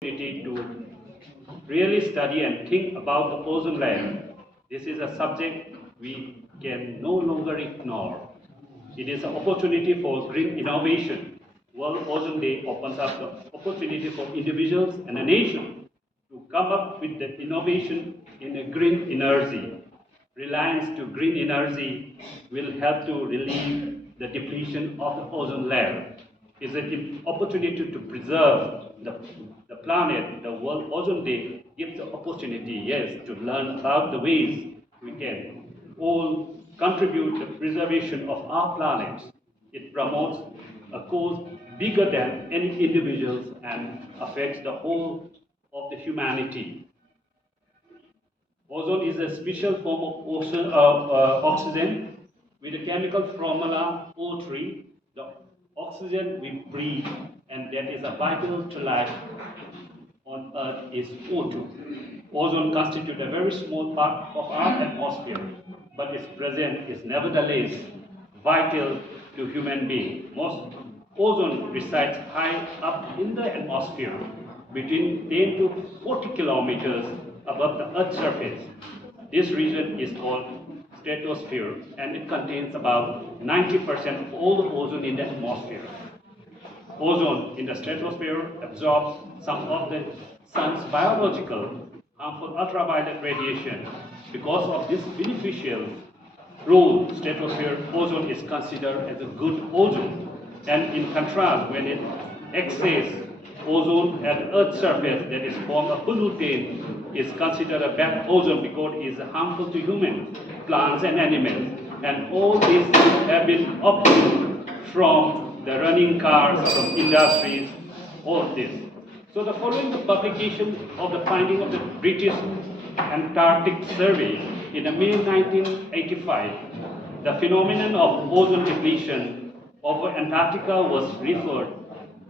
opportunity to really study and think about the ozone layer. This is a subject we can no longer ignore. It is an opportunity for green innovation. World Ozone Day opens up the opportunity for individuals and a nation to come up with the innovation in a green energy. Reliance to green energy will help to relieve the depletion of the ozone layer. It's an opportunity to preserve the planet. The World Ozone Day gives the opportunity, yes, to learn about the ways we can all contribute to the preservation of our planet. It promotes a cause bigger than any individuals and affects the whole of the humanity. Ozone is a special form of oxygen with a chemical formula O3. The oxygen we breathe and that is a vital to life on Earth is O2. Ozone constitutes a very small part of our atmosphere, but its presence is nevertheless vital to human beings. Most ozone resides high up in the atmosphere, between 10 to 40 kilometers above the Earth's surface. This region is called stratosphere and it contains about 90% of all the ozone in the atmosphere. Ozone in the stratosphere absorbs some of the sun's biological harmful ultraviolet radiation. Because of this beneficial role, stratosphere ozone is considered as a good ozone. And in contrast, when it excess ozone at the Earth's surface that is formed a pollutant is considered a bad ozone because it is harmful to humans, plants and animals. And all these have been obtained from the running cars, from industries, all of this. So the following the publication of the finding of the British Antarctic Survey in May 1985, the phenomenon of ozone depletion over Antarctica was referred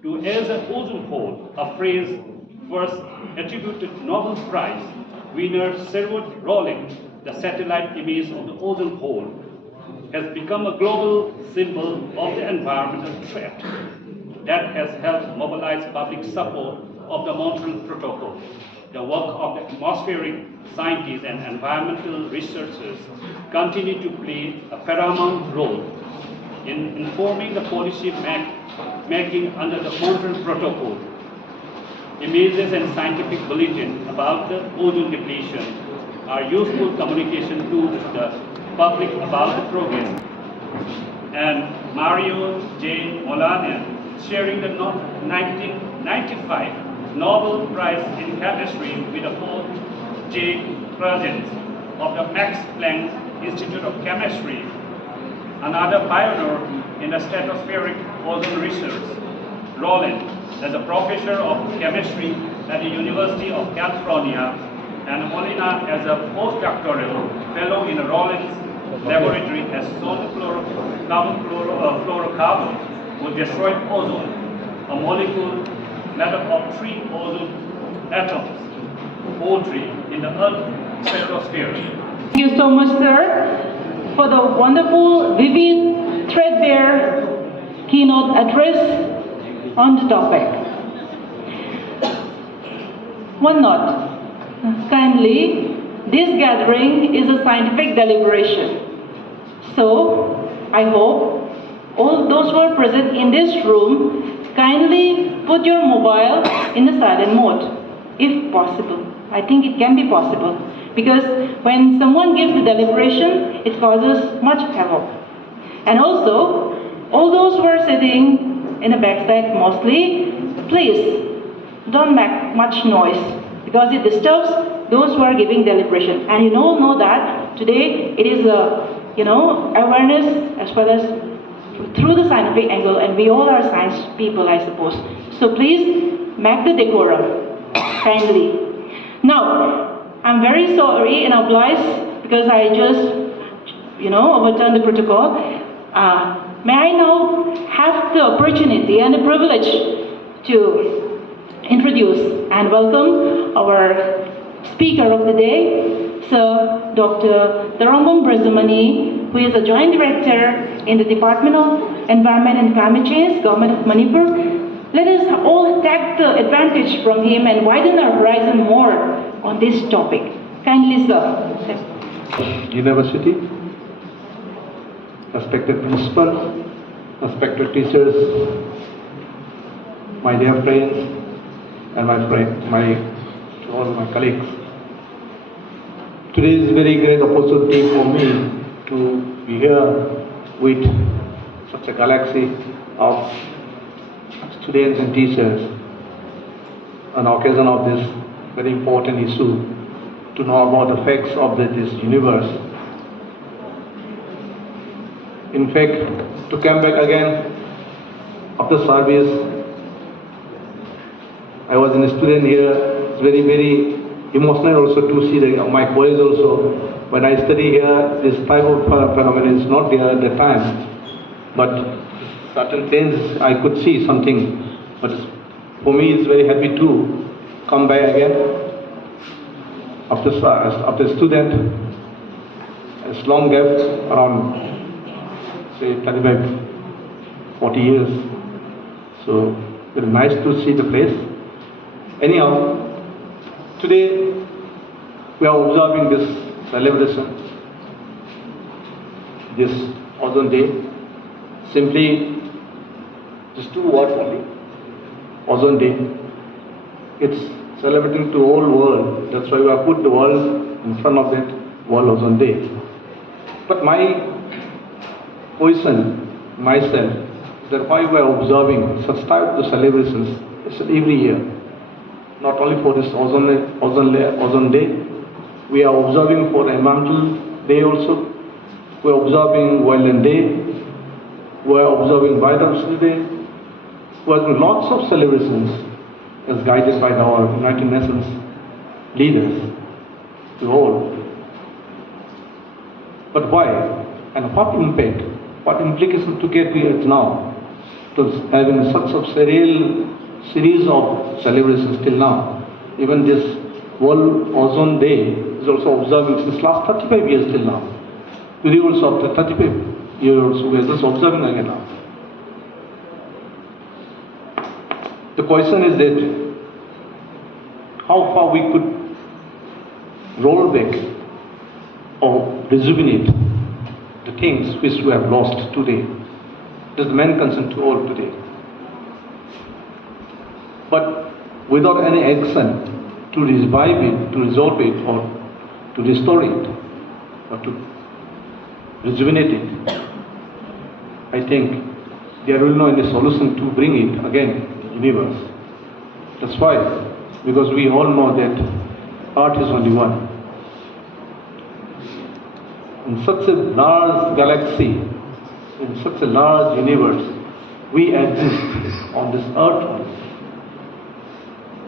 to as an ozone hole, a phrase first attributed to Nobel Prize winner Sherwood Rowling. The satellite image of the ozone hole has become a global symbol of the environmental threat that has helped mobilize public support of the Montreal Protocol. The work of the atmospheric scientists and environmental researchers continue to play a paramount role in informing the policy making under the Montreal Protocol. Images and scientific bulletins about the ozone depletion are useful communication tools to the public about the progress. And Mario J. Molanian, sharing the 1995 Nobel Prize in Chemistry with the Paul J. Presence of the Max Planck Institute of Chemistry, another pioneer in the stratospheric ozone research. Roland, as a professor of chemistry at the University of California, and Molina as a postdoctoral fellow in Roland's laboratory has shown fluorocarbons will destroy ozone, a molecule made up of 3 ozone atoms, O3, in the Earth's stratosphere. Thank you so much, sir, for the wonderful, vivid, threadbare keynote address on the topic. One note. Kindly, this gathering is a scientific deliberation. So, I hope all those who are present in this room kindly put your mobile in the silent mode, if possible. I think it can be possible because when someone gives the deliberation, it causes much havoc. And also, all those who are sitting in the backside mostly, please don't make much noise because it disturbs those who are giving deliberation. And you all know that today it is a awareness as well as through the scientific angle, and we all are science people, I suppose. So please make the decorum kindly. Now, I'm very sorry and obliged because I just overturned the protocol. May I now have the opportunity and the privilege to introduce and welcome our speaker of the day, Sir Dr. Tarombong Brazumani, who is a Joint Director in the Department of Environment and Climate Change, Government of Manipur, Let us all take the advantage from him and widen our horizon more on this topic. Kindly, sir. University, respected principal, respected teachers, my dear friends, and all my colleagues. Today is a very great opportunity for me to be here with such a galaxy of students and teachers on occasion of this very important issue, to know about the facts of this universe. In fact, to come back again after service, I was a student here. It's very, very emotional also to see my colleagues also. When I study here, this type of phenomenon is not there at the time. But certain things I could see something. But for me, it's very happy to come back again after student. It's long gap, around say 35, 40 years. So very nice to see the place. Anyhow, today we are observing this celebration, this Ozone Day. Simply, just two words only, Ozone Day. It's celebrating to whole world. That's why we have put the world in front of it, World Ozone Day. But my position, myself, is that why we are observing such type of celebrations every year. Not only for this Ozone Day, we are observing for the Environmental Day also. We are observing Wildland Day. We are observing Biodiversity Day. We are doing lots of celebrations as guided by our United Nations leaders to all. But why? And what impact, what implications to get here now to having such a series of celebrations till now? Even this World Ozone Day is also observing since last 35 years till now. Today also after 35 years also we are just observing again now. The question is that how far we could roll back or rejuvenate the things which we have lost today. This is the main concern to all today. But without any action to revive it, to resolve it, or to restore it, or to rejuvenate it, I think there will not be any solution to bring it again to the universe. That's why, because we all know that Earth is only one. In such a large galaxy, in such a large universe, we exist on this Earth only.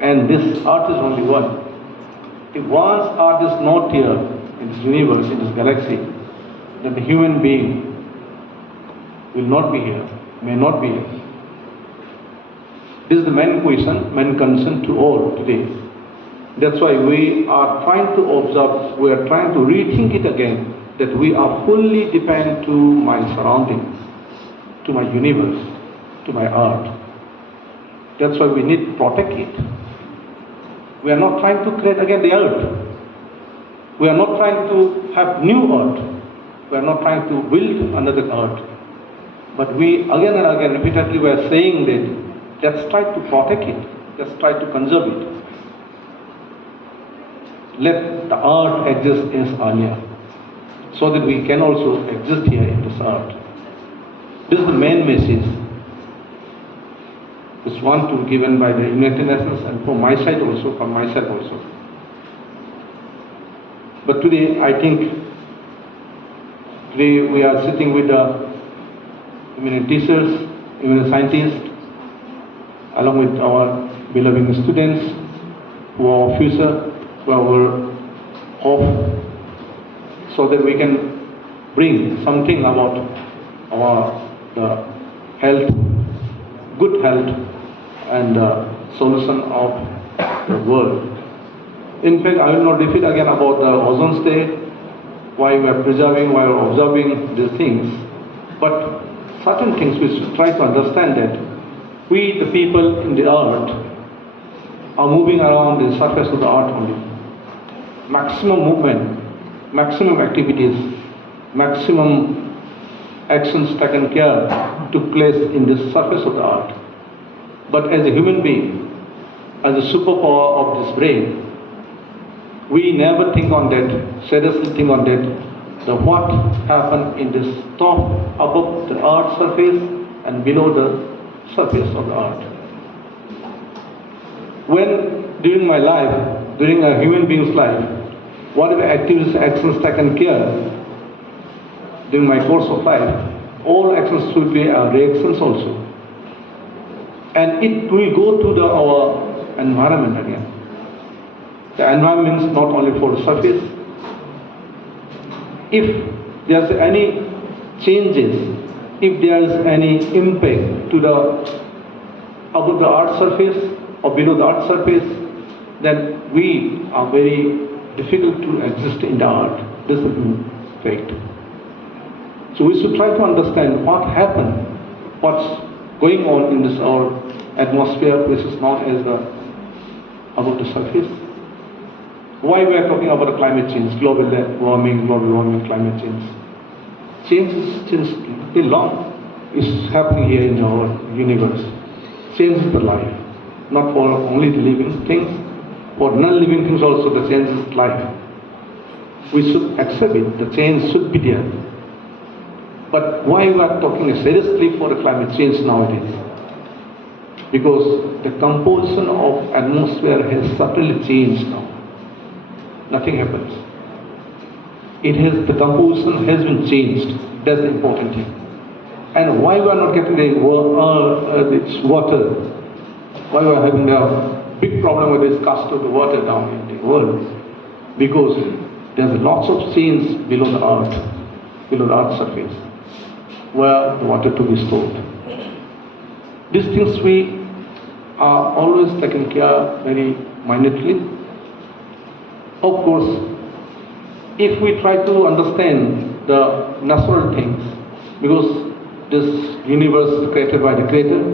And this Earth is only one. If once Earth is not here in this universe, in this galaxy, then the human being will not be here, may not be here. This is the main question, main concern to all today. That's why we are trying to observe, we are trying to rethink it again, that we are fully dependent to my surroundings, to my universe, to my Earth. That's why we need to protect it. We are not trying to create again the Earth. We are not trying to have new Earth. We are not trying to build another Earth. But we again and again repeatedly we are saying that let's try to protect it. Let's try to conserve it. Let the Earth exist as earlier, so that we can also exist here in this Earth. This is the main message. This one to be given by the United Nations and from my side also, from myself also. But today, I think, today we are sitting with the eminent teachers, eminent scientists, along with our beloved students, who are our future, who are our hope, so that we can bring something about the health, good health, and solution of the world. In fact, I will not repeat again about the ozone state, why we are preserving, why we are observing these things, but certain things we should try to understand that we, the people in the earth, are moving around the surface of the earth only. Maximum movement, maximum activities, maximum actions taken care took place in the surface of the earth. But as a human being, as a superpower of this brain, we never think on that, seriously think on that, what happened in this top, above the earth's surface and below the surface of the earth. When during my life, during a human being's life, whatever activities, actions taken care during my course of life, all actions should be reactions also. And it will go to our environment again. The environment is not only for the surface. If there's any changes, if there is any impact to the above the earth's surface or below the earth's surface, then we are very difficult to exist in the earth. This is a fact. So we should try to understand what happened, what's going on in this our atmosphere, which is known as the above the surface. Why we are talking about climate change, global warming, climate change. Change is since very long is happening here in our universe. Change is the life, not for only the living things, for non-living things also the change is life. We should accept it, the change should be there. But why we are talking seriously for the climate change nowadays? Because the composition of atmosphere has subtly changed now. Nothing happens. The composition has been changed. That's the important thing. And why we are not getting this water? Why we are having a big problem with this cost of the water down in the world? Because there's lots of change below the earth's surface, where the water to be stored. These things we are always taken care very minutely. Of course, if we try to understand the natural things, because this universe is created by the Creator,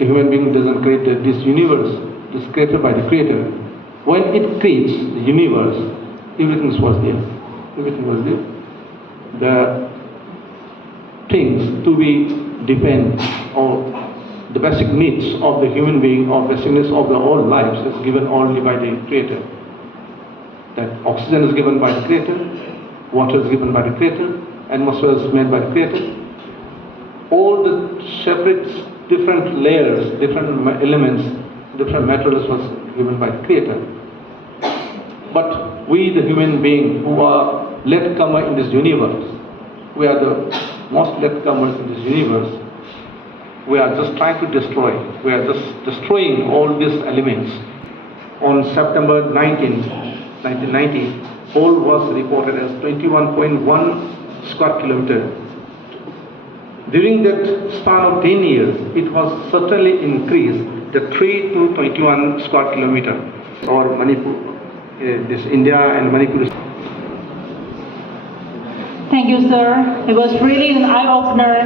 the human being doesn't create this universe, it is created by the Creator. When it creates the universe, everything was there. Everything was there. The things to be depend or the basic needs of the human being or basic needs of the whole lives is given only by the Creator. That oxygen is given by the Creator, water is given by the Creator, atmosphere is made by the Creator. All the separate different layers, different elements, different materials was given by the Creator. But we, the human being who are latecomer in this universe, we are the most latecomers in this universe. We are just trying to destroy. We are just destroying all these elements. On September 19, 1990, coal was reported as 21.1 square kilometer. During that span of 10 years, it was certainly increased to 3 to 21 square kilometer. Or Manipur, this India and Manipur. Thank you, sir. It was really an eye-opener,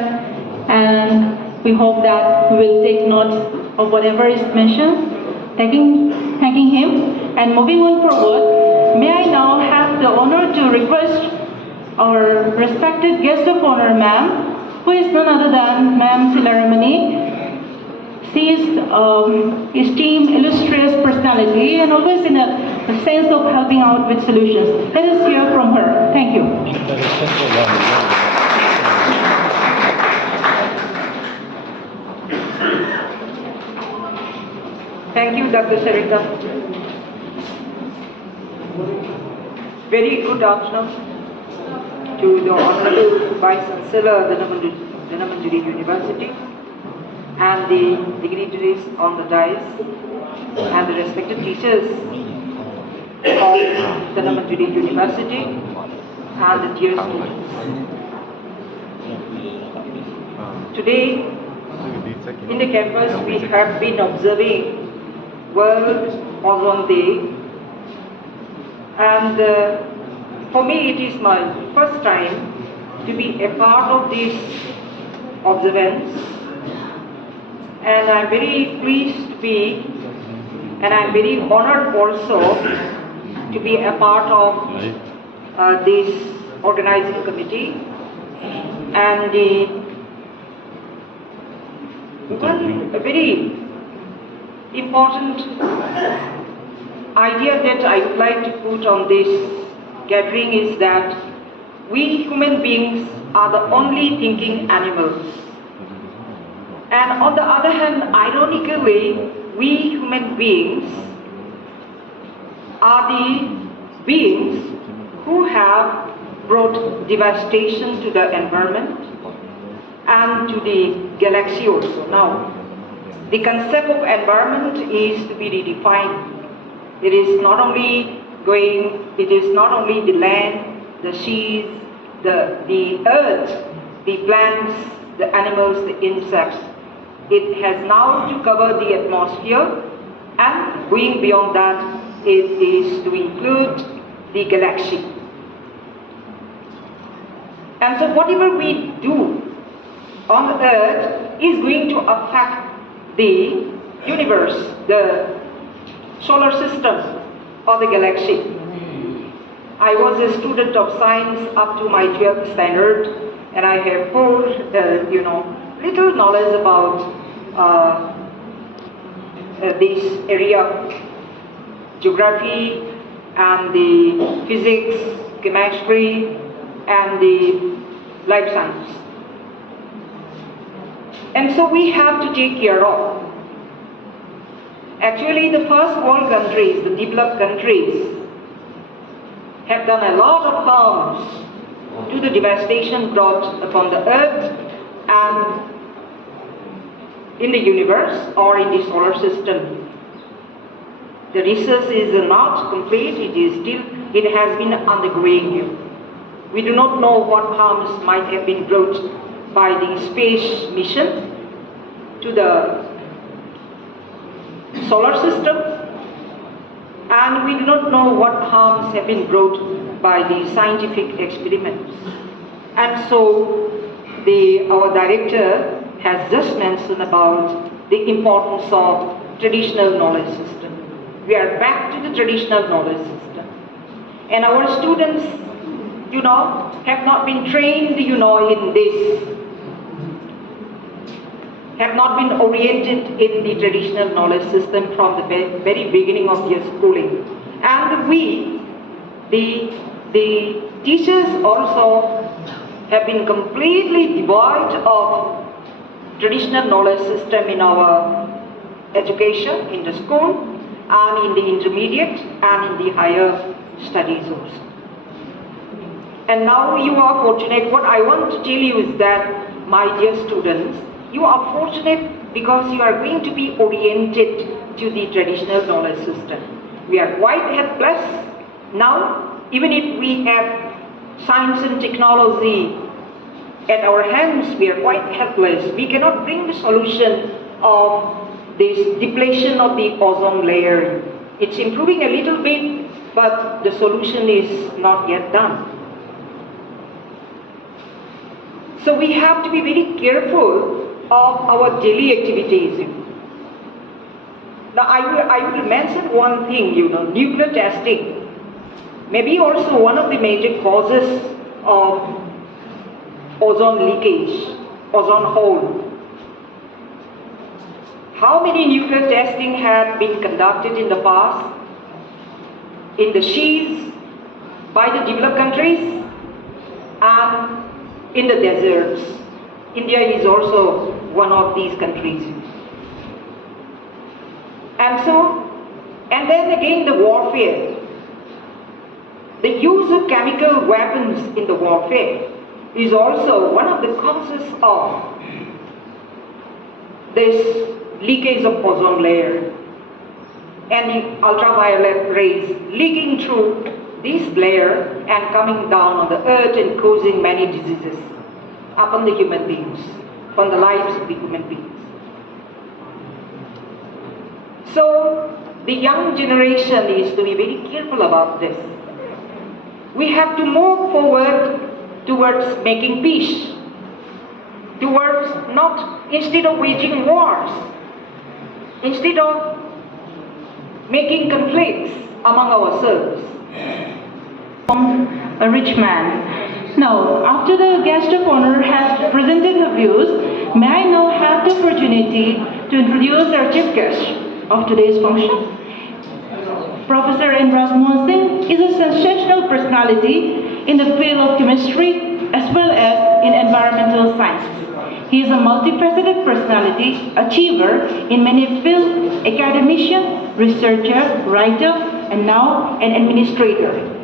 and we hope that we will take note of whatever is mentioned. Thanking him, and moving on forward, may I now have the honor to request our respected guest of honor, ma'am, who is none other than Ma'am Silaramani. She is esteemed, illustrious personality, and always in a sense of helping out with solutions. Let us hear from her. Thank you. Thank you, Dr. Sarita. Very good afternoon to the Honorable Vice Chancellor, Dhanamandiri University, and the dignitaries on the dais, and the respected teachers of Dhanamandiri University, and the dear students. Today, in the campus, we have been observing World Ozone Day, and for me it is my first time to be a part of this observance, and I'm very pleased to be, and I'm very honored also to be a part of this organizing committee. And one very important idea that I would like to put on this gathering is that we human beings are the only thinking animals. And on the other hand, ironically, we human beings are the beings who have brought devastation to the environment and to the galaxy also. Now, the concept of environment is to be redefined. It is not only the land, the seas, the earth, the plants, the animals, the insects. It has now to cover the atmosphere, and going beyond that, it is to include the galaxy. And so whatever we do on Earth is going to affect the universe, the solar system, or the galaxy. I was a student of science up to my 12th standard, and I have little knowledge about this area, geography and the physics, chemistry, and the life science. And so we have to take care of. Actually, the first world countries, the developed countries, have done a lot of harms to the devastation brought upon the earth and in the universe or in the solar system. The research is not complete, it has been undergoing. We do not know what harms might have been brought by the space mission to the solar system, and we do not know what harms have been brought by the scientific experiments. And so our director has just mentioned about the importance of traditional knowledge system. We are back to the traditional knowledge system. And our students, have not been trained, in this, have not been oriented in the traditional knowledge system from the very beginning of their schooling. And we, the teachers also have been completely devoid of traditional knowledge system in our education, in the school, and in the intermediate, and in the higher studies also. And now you are fortunate. What I want to tell you is that, my dear students, you are fortunate because you are going to be oriented to the traditional knowledge system. We are quite helpless now, even if we have science and technology at our hands, we are quite helpless. We cannot bring the solution of this depletion of the ozone layer. It's improving a little bit, but the solution is not yet done. So we have to be very careful of our daily activities. Now I will mention one thing, nuclear testing may be also one of the major causes of ozone leakage, ozone hole. How many nuclear testing have been conducted in the past in the seas, by the developed countries, and in the deserts? India is also one of these countries. And then again the warfare. The use of chemical weapons in the warfare is also one of the causes of this leakage of ozone layer, and the ultraviolet rays leaking through this layer and coming down on the earth and causing many diseases upon the human beings, upon the lives of the human beings. So the young generation is to be very careful about this. We have to move forward towards making peace, towards not, instead of waging wars, instead of making conflicts among ourselves. A rich man. Now, after the guest of honor has presented her views, may I now have the opportunity to introduce our chief guest of today's function. Professor N. Mohan Singh is a sensational personality in the field of chemistry as well as in environmental sciences. He is a multifaceted personality, achiever in many fields, academician, researcher, writer, and now an administrator.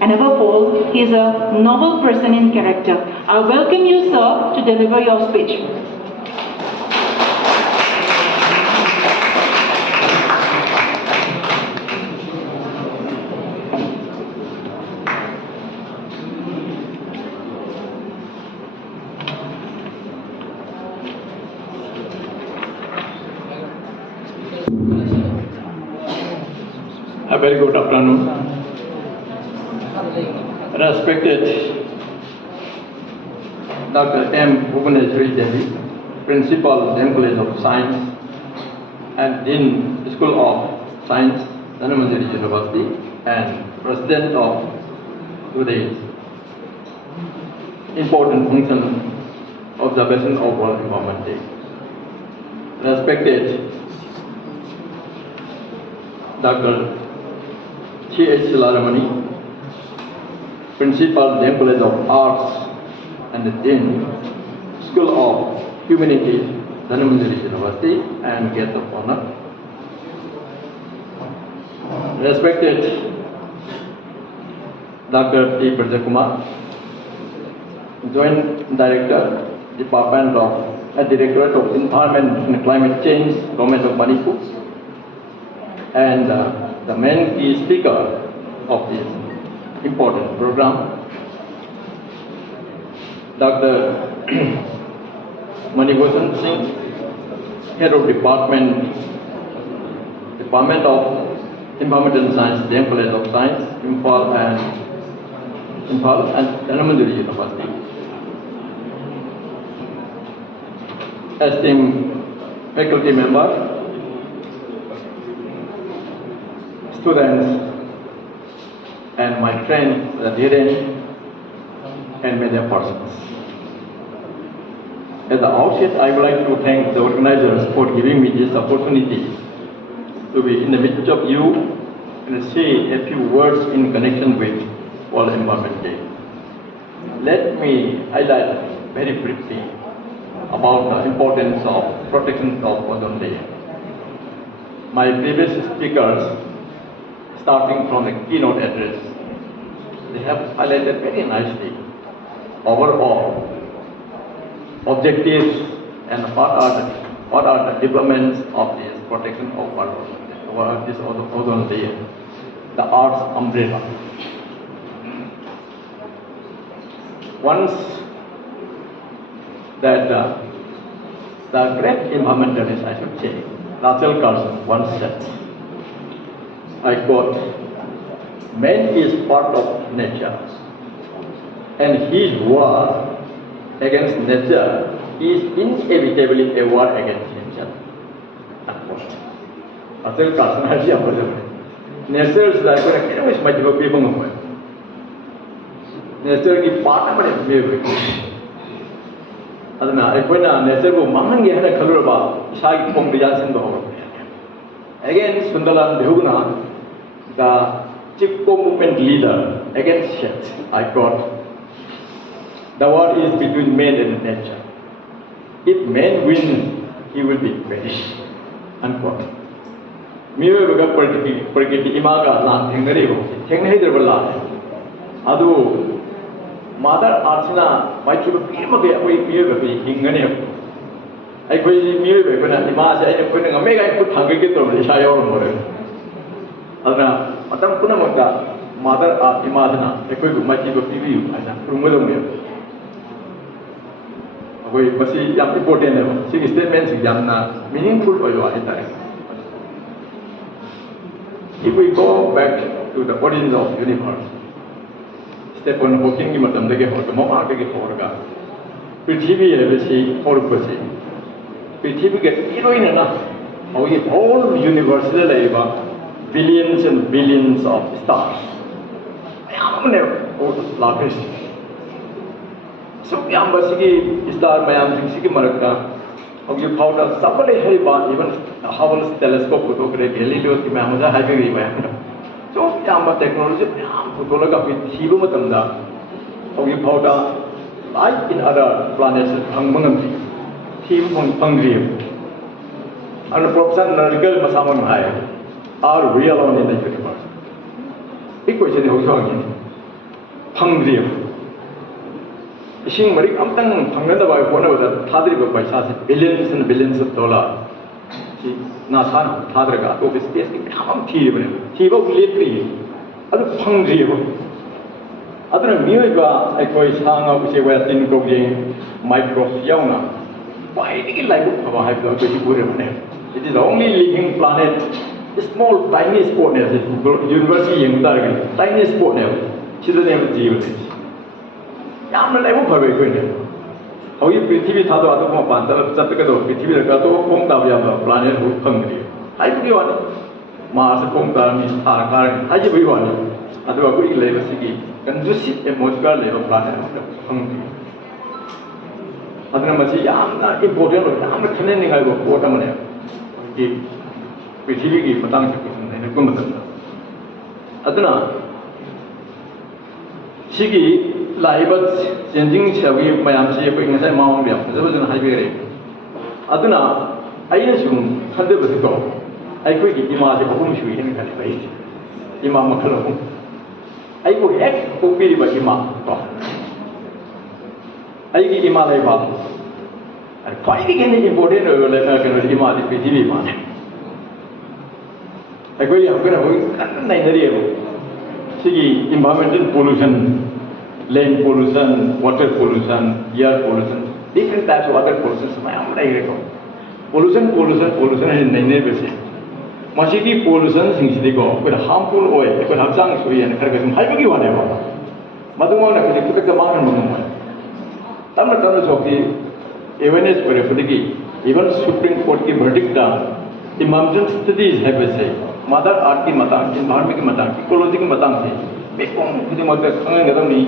And above all, he is a noble person in character. I welcome you, sir, to deliver your speech. A very good afternoon. Respected Dr. M. Bhuvaneshwari Devi, Principal, Dean College of Science and Dean, School of Science, Dhanamandiri University, and President of today's important function, observation of World Environment Day. Respected Dr. C.H. Silaramani, Principal, Dean College of Arts and Dean, School of Humanities, Dhanamandiri University, and guest of honor. Respected Dr. T. Brajakumar, Joint Director, Department of Directorate of Environment and Climate Change, Government of Manipur, and the main key speaker of this important program, Dr. Manibhushan Singh, Head of Department of Environmental Science, Dean College of Science, Imphal and Dhanamandiri University. Esteemed faculty member, students, and my friends, the adherents, and media persons. At the outset, I would like to thank the organizers for giving me this opportunity to be in the midst of you and say a few words in connection with World Environment Day. Let me highlight very briefly about the importance of protection of ozone layer. My previous speakers, starting from the keynote address, they have highlighted very nicely overall objectives and what are the developments of this protection of this ozone layer, the Earth's umbrella. Once that the great environmentalist, I should say, Rachel Carson once said, I quote, "Man is part of nature, and his war against nature is inevitably a war against himself." Unquote. Rachel Carson has the opposite. Nature is like a kind of much of a people. Nature is part of it. Nature will man get a color about Shag from the Yasin. Again, Sundaram Dhugna, the Chipko movement leader, against shit, I quote, "The war is between man and nature. If man wins, he will be perished." Unquote. Miyoga Prakiti Imaga Lan Tingarebo, Tingahidrabala, Adu Mother Arsena, my children, Miyoga, Hinganeo. I could see when I imagine putting a mega put hungry to the Shayo. Adana, Madam Punamaka, Mother of Imagina, a quick Machi of TV, and Rumulumia. We must see young important, she statements Yamna, meaningful for your entire. If we go back to the origins of the universe, Stephen Hawking, Madam Dege for the Moma Dege Forga, Prithvi Evesi, Horpasi. Prithvi get heroine enough, all universe billions and billions of stars. So star even Hubble telescope Galileo so technology life in other planets and the proportion are real on in the universe. Equation is hungry. Ishing Marik Amtang Panganda by one of the Tadri by Sas, billions and billions of dollars. Nasan, Tadraga, over space, come tea, Tibo literally, other hungry. Other Muiba, I call his hang up, which I was in Gogi, Microfiona. Why do you like it is the only living planet, a small, tiny spot, university in Target, tiny spot. She doesn't have a deal. I'm not able to be how you TV Tado Panta, Satakato, TV Gato, Ponta, planet who hungry. I do want Mars, Ponta, Miss Tarakar, I do want. I do a good labor city, and just sit a Moscow level planet hungry. I am not important, I'm not connecting I go water. Pithiviki Patang and the Kumatan. Adana Shigi, Laibats, changing Shavi, Mayamsi, Pingasa Mount, there was an highway. Adana, I assume 100 years ago, I could eat Imaz of whom she in Calipate, Imam Makalum. I would act for Piri by Imam. I give Imaleva. And fighting any important Imam, the PTV man. I go, I'm going to see environmental pollution, land pollution, water pollution, air pollution, different types of water pollution. Pollution is in the Masiki pollution, things they go with harmful oil, with Hapsang Sui and Kargasm, Hypaki whatever. Madumana, they put the mountain. Tamatanas of the awareness for a even Supreme Court verdict down. The mountain studies have a say. Mother Arti Matang, environment Matang, ecological Matang, Mekong, the mother Kanganami,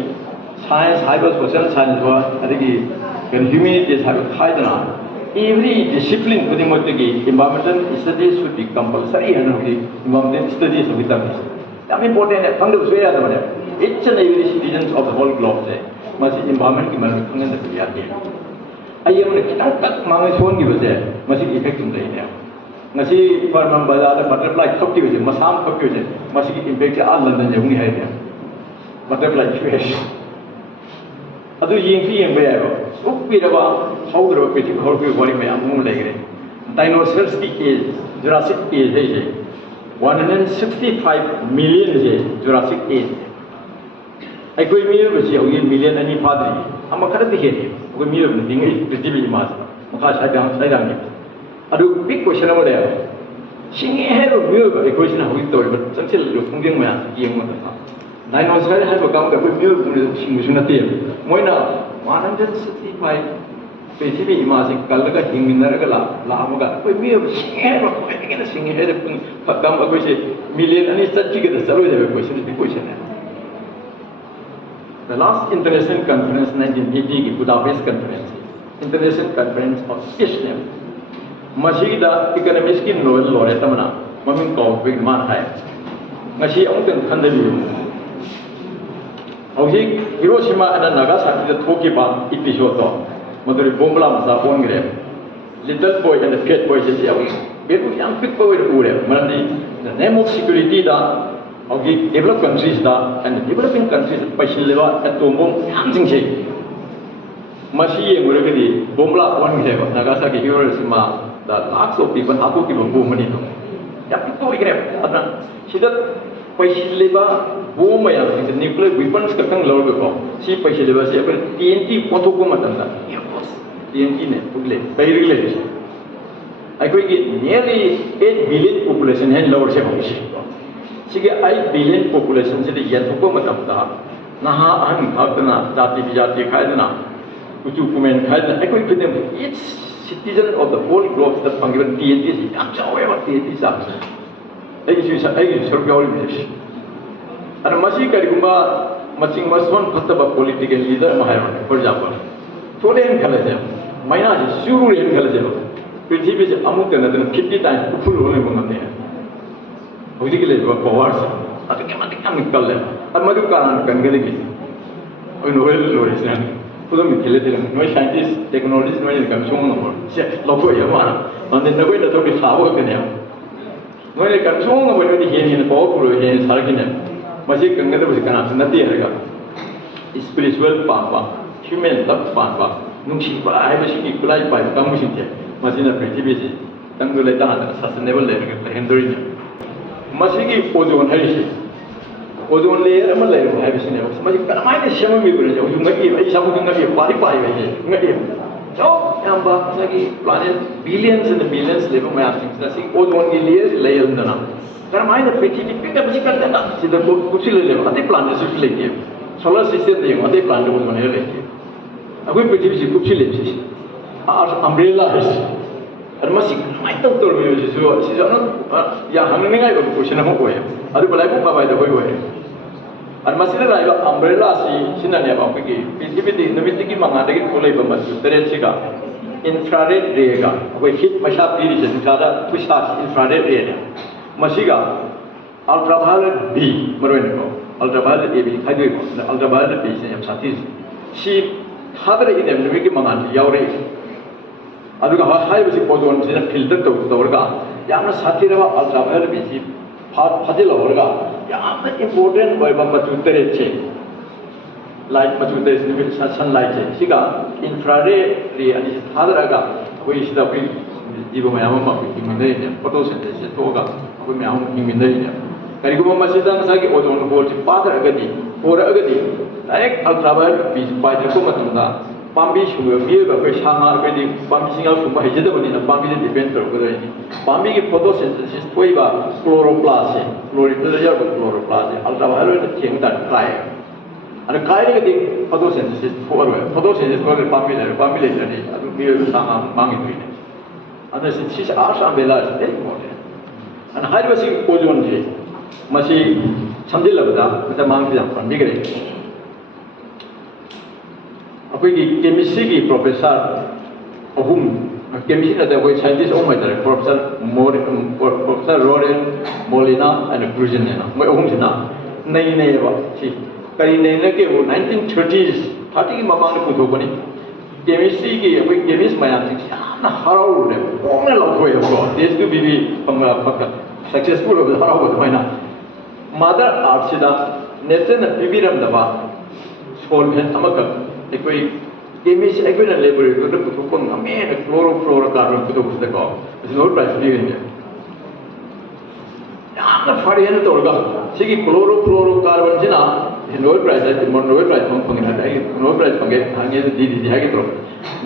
science, hyper social science, and humanities have a high than every discipline within the environmental studies should be compulsory and the environmental studies of the I'm important at Pandu Sway. Each and every citizens of the whole globe must environment in the reality. I am a cut my phone gives there, must effect in the area. Nasi Parman Baza, butterfly population, Masam population, must impact all than the only area. Butterfly fish. Other Yankee and Bear, Upirava, how the repeating Horby Moon Legre. Dinosaurs age, Jurassic age, 165 million age, Jurassic age. I go with you, million any padre. I'm a cardigan, we meet the English, the TV mass, Makash, I don't. A big question over there. She had a view of the question of Victoria, but until you can give me a young one. Dinosaurs have a count of a view of the Moina, 165 PCB Imasi, Kalaka, Himinaragala, Lamaga, we may have singing head of Pakam, a million, and it's such a good salary of a question. The question. The last international conference, 1980, Budapest Conference, International Conference of Space. Masida economics in Noel Loretamana, Mamin called Big Man High. Mashi Onken Kandalu. Auhi, Hiroshima and Nagasaki, the Tokiba episode, Mother Bombla Masa little boy and the fat boy says, young big boy, Mandi, the name of security that of developed countries and developing countries, Pashileva at Tombo, Hansing. Mashi and Muragadi, Bombla, one we have, Nagasaki, Hiroshima. Lots of people have to give a boom money. She does Pashileva, boom, the nuclear weapons can lower before. She Pashileva, TNT, Potokumatanda. TNT, very related. I could get nearly 8 billion population and lower separation. She get 8 billion population to the Yatokomatamda, Naha and Hatana, Dati Vijati Kaidana, Utukumen Kaidana. I could put them each citizen of the whole globe that pangiban TNT si am chawe ba TNT sa ai su sar gauri mi ana masi kari gumba maching maswan phattaba political leader ma hai for example thode en khala je maina ji shuru en khala je prithvi je amuk na 50 times full hone ma ne hoji ke le power sa atu ke ma kam kal le ab madu karan kan gele ki oi novel lori san pudo mi kele de no scientist technologies no ni kam chung no se lo ko ya ma ande na ko na to bi sawo ke ne no le kam chung no ni he ni ko ko he sar ki ne ma ji kan ga de bi kana na ti ga spiritual pa human love pa nung si ba ai ba si ki kulai pa ka mu si te ma ji na prithvi ji tang do le ta na sustainable le ke hendori ne ma si ki ozone hai si ozone layer ama layer hai bi ne ma ji kana mai ne shama mi bu ne jo ngai ki ai sa mu ngai pari pari ba ne ngai so am ba sa ki planet billions and billions level ma asking sa si ozone ki layer na na kana mai ne prithvi pe ka bi ka na si da ko kuchi le le ate planet si le ki solar system de ate planet ozone le le aku prithvi si kuchi le si umbrella है और मसी माइ तक तो मिलो जिसो ना या हमने नहीं आया तो क्वेश्चन हम कोई अरे बलाई को पापा इधर कोई कोई और मसी ने लाइव umbrella सी सिना ने बाप की पृथ्वी दी नमित की मंगा देगी खोले बमस तेरे सी का infrared ray का कोई हीट मशा पीरी से निकाला कुछ साथ infrared ray ने मसी का ultraviolet B मरोने को ultraviolet A भी खाई दे को ultraviolet B से हम साथी सी खादर इधर नमित की मंगा यावरे अदुगा हाइबसी ओजोन से फिल्टर तौरगा यामना साथीरवा अल्ट्रावायलेट बिसी फाजिल होरगा यामना इंपोर्टेंट ओइबा मचु तरे छे लाइट मचु तरे से सनलाइट छे सिगा इंफ्रारेड रे अनि थादरागा कोई सिदा कोई जीव मयाम मा की मिने ने फोटोसिंथेसिस तोगा कोई मयाम की मिने ने करिगो मसिदा मसागी ओजोन होल से पादरगदी होरगदी डायरेक्ट अल्ट्रावायलेट बिसी पाइदर को मतुंदा पाम्बी सुबह बिये बापे सांगा बेदी पाम्बी सिंगा सुबह है जदा बनी ना पाम्बी ने डिपेंड कर गए हैं पाम्बी की फोटोसिंथेसिस कोई बा क्लोरोप्लास्ट है क्लोरोप्लास्ट है क्लोरोप्लास्ट है अल्ट्रावायलेट थिंग दैट काय अरे काय ने की फोटोसिंथेसिस फॉर है फोटोसिंथेसिस को पाम्बी ले जाने अदु बिये सांगा मांगे हुई है अदर से चीज आशा बेला है इम्पोर्टेंट अन हाई बसी ओजोन है मसी समझे लगदा मतलब मांग जा पाम्बी करे अखोई केमिस्ट्री की प्रोफेसर अहुम केमिस्ट्री ना कोई साइंटिस्ट ओम है प्रोफेसर रोरेन मोलिना एंड क्रूजन है ना मैं अहुम से ना नहीं नहीं है सी कहीं नहीं ना के वो 1930s 30 की मामा ने कुछ बनी केमिस्ट्री की अखोई केमिस्ट मायाम से ना हराऊ ने ओम ने लगो है वो देश तो भी पक्का सक्सेसफुल हो हराऊ तो मैं ना मदर आर्ट से ना नेचर ने बिबिरम दबा स्कूल में तमक कोई केमिस्ट एक ना लेबोरेटरी तो कुछ कौन हमें क्लोरोफ्लोरोकार्बन कुछ कुछ देखो इस नोट प्राइस भी है यहाँ ना फड़ी है ना तो लगा सिकी क्लोरोफ्लोरोकार्बन जिना नोबेल प्राइज है नोबेल प्राइज हम पंगे ना है नोबेल प्राइज पंगे हांगे दी है कि तो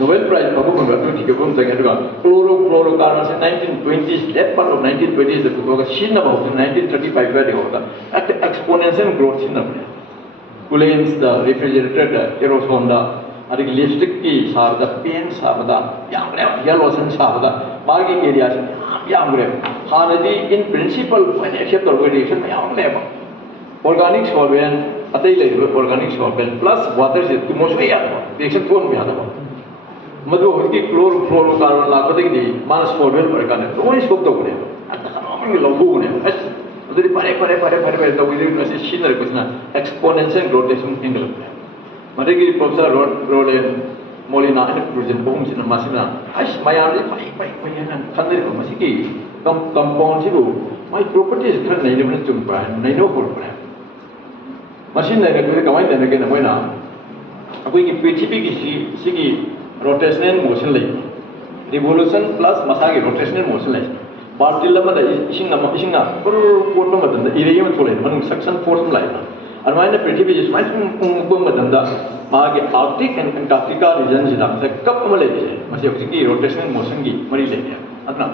नोबेल प्राइज हम पंगे तो ठीक है हम तक है क्लोरोफ्लोरोकार्बन से 1920s left part of 1920s तक तो का शीन ना बहुत 1935 में होगा एट एक्सपोनेंशियल ग्रोथ शीन ना Coolant the refrigerator the aerosol the अरे लिपस्टिक की सारदा पेन सारदा यामरे येलो सन सारदा मागी एरिया यामरे हानदी in principle when accept organization यामरे organic solvent अतई ले organic solvent plus water से तो मोस्ट या रिएक्शन फोन में आता मधु होती क्लोरोफ्लोरोकार्बन लापते की मानस solvent पर करने तो वो इसको तो करे हम लोगों ने jadi pare तो विधि में से शीनर कुछ ना एक्सपोनेंशियल ग्रोथ है सुन हिंदल मरे की प्रोफेसर रोलेन मोलिना ने प्रेजेंट बहुम से मासिना आइस मायाले पाई ना खंदे को मसी की कंपाउंड से वो माय प्रॉपर्टीज खन नहीं ने चुम पा नहीं नो होल पा मशीन ने को कमाई देने के ना मोइना अकोई की पृथ्वी की सिगी रोटेशनल मोशन ले रिवोल्यूशन प्लस मसा की रोटेशनल मोशन ले पार्टिल में इसिंग पुर पोट में इरेम थोड़े मन सक्शन फोर्स लाइना और मैंने पृथ्वी जिस में मागे आर्टिक एंड अंटार्कटिका रीजन से कप में लेते हैं मसे की रोटेशनल मोशन की मरी लेते हैं अदना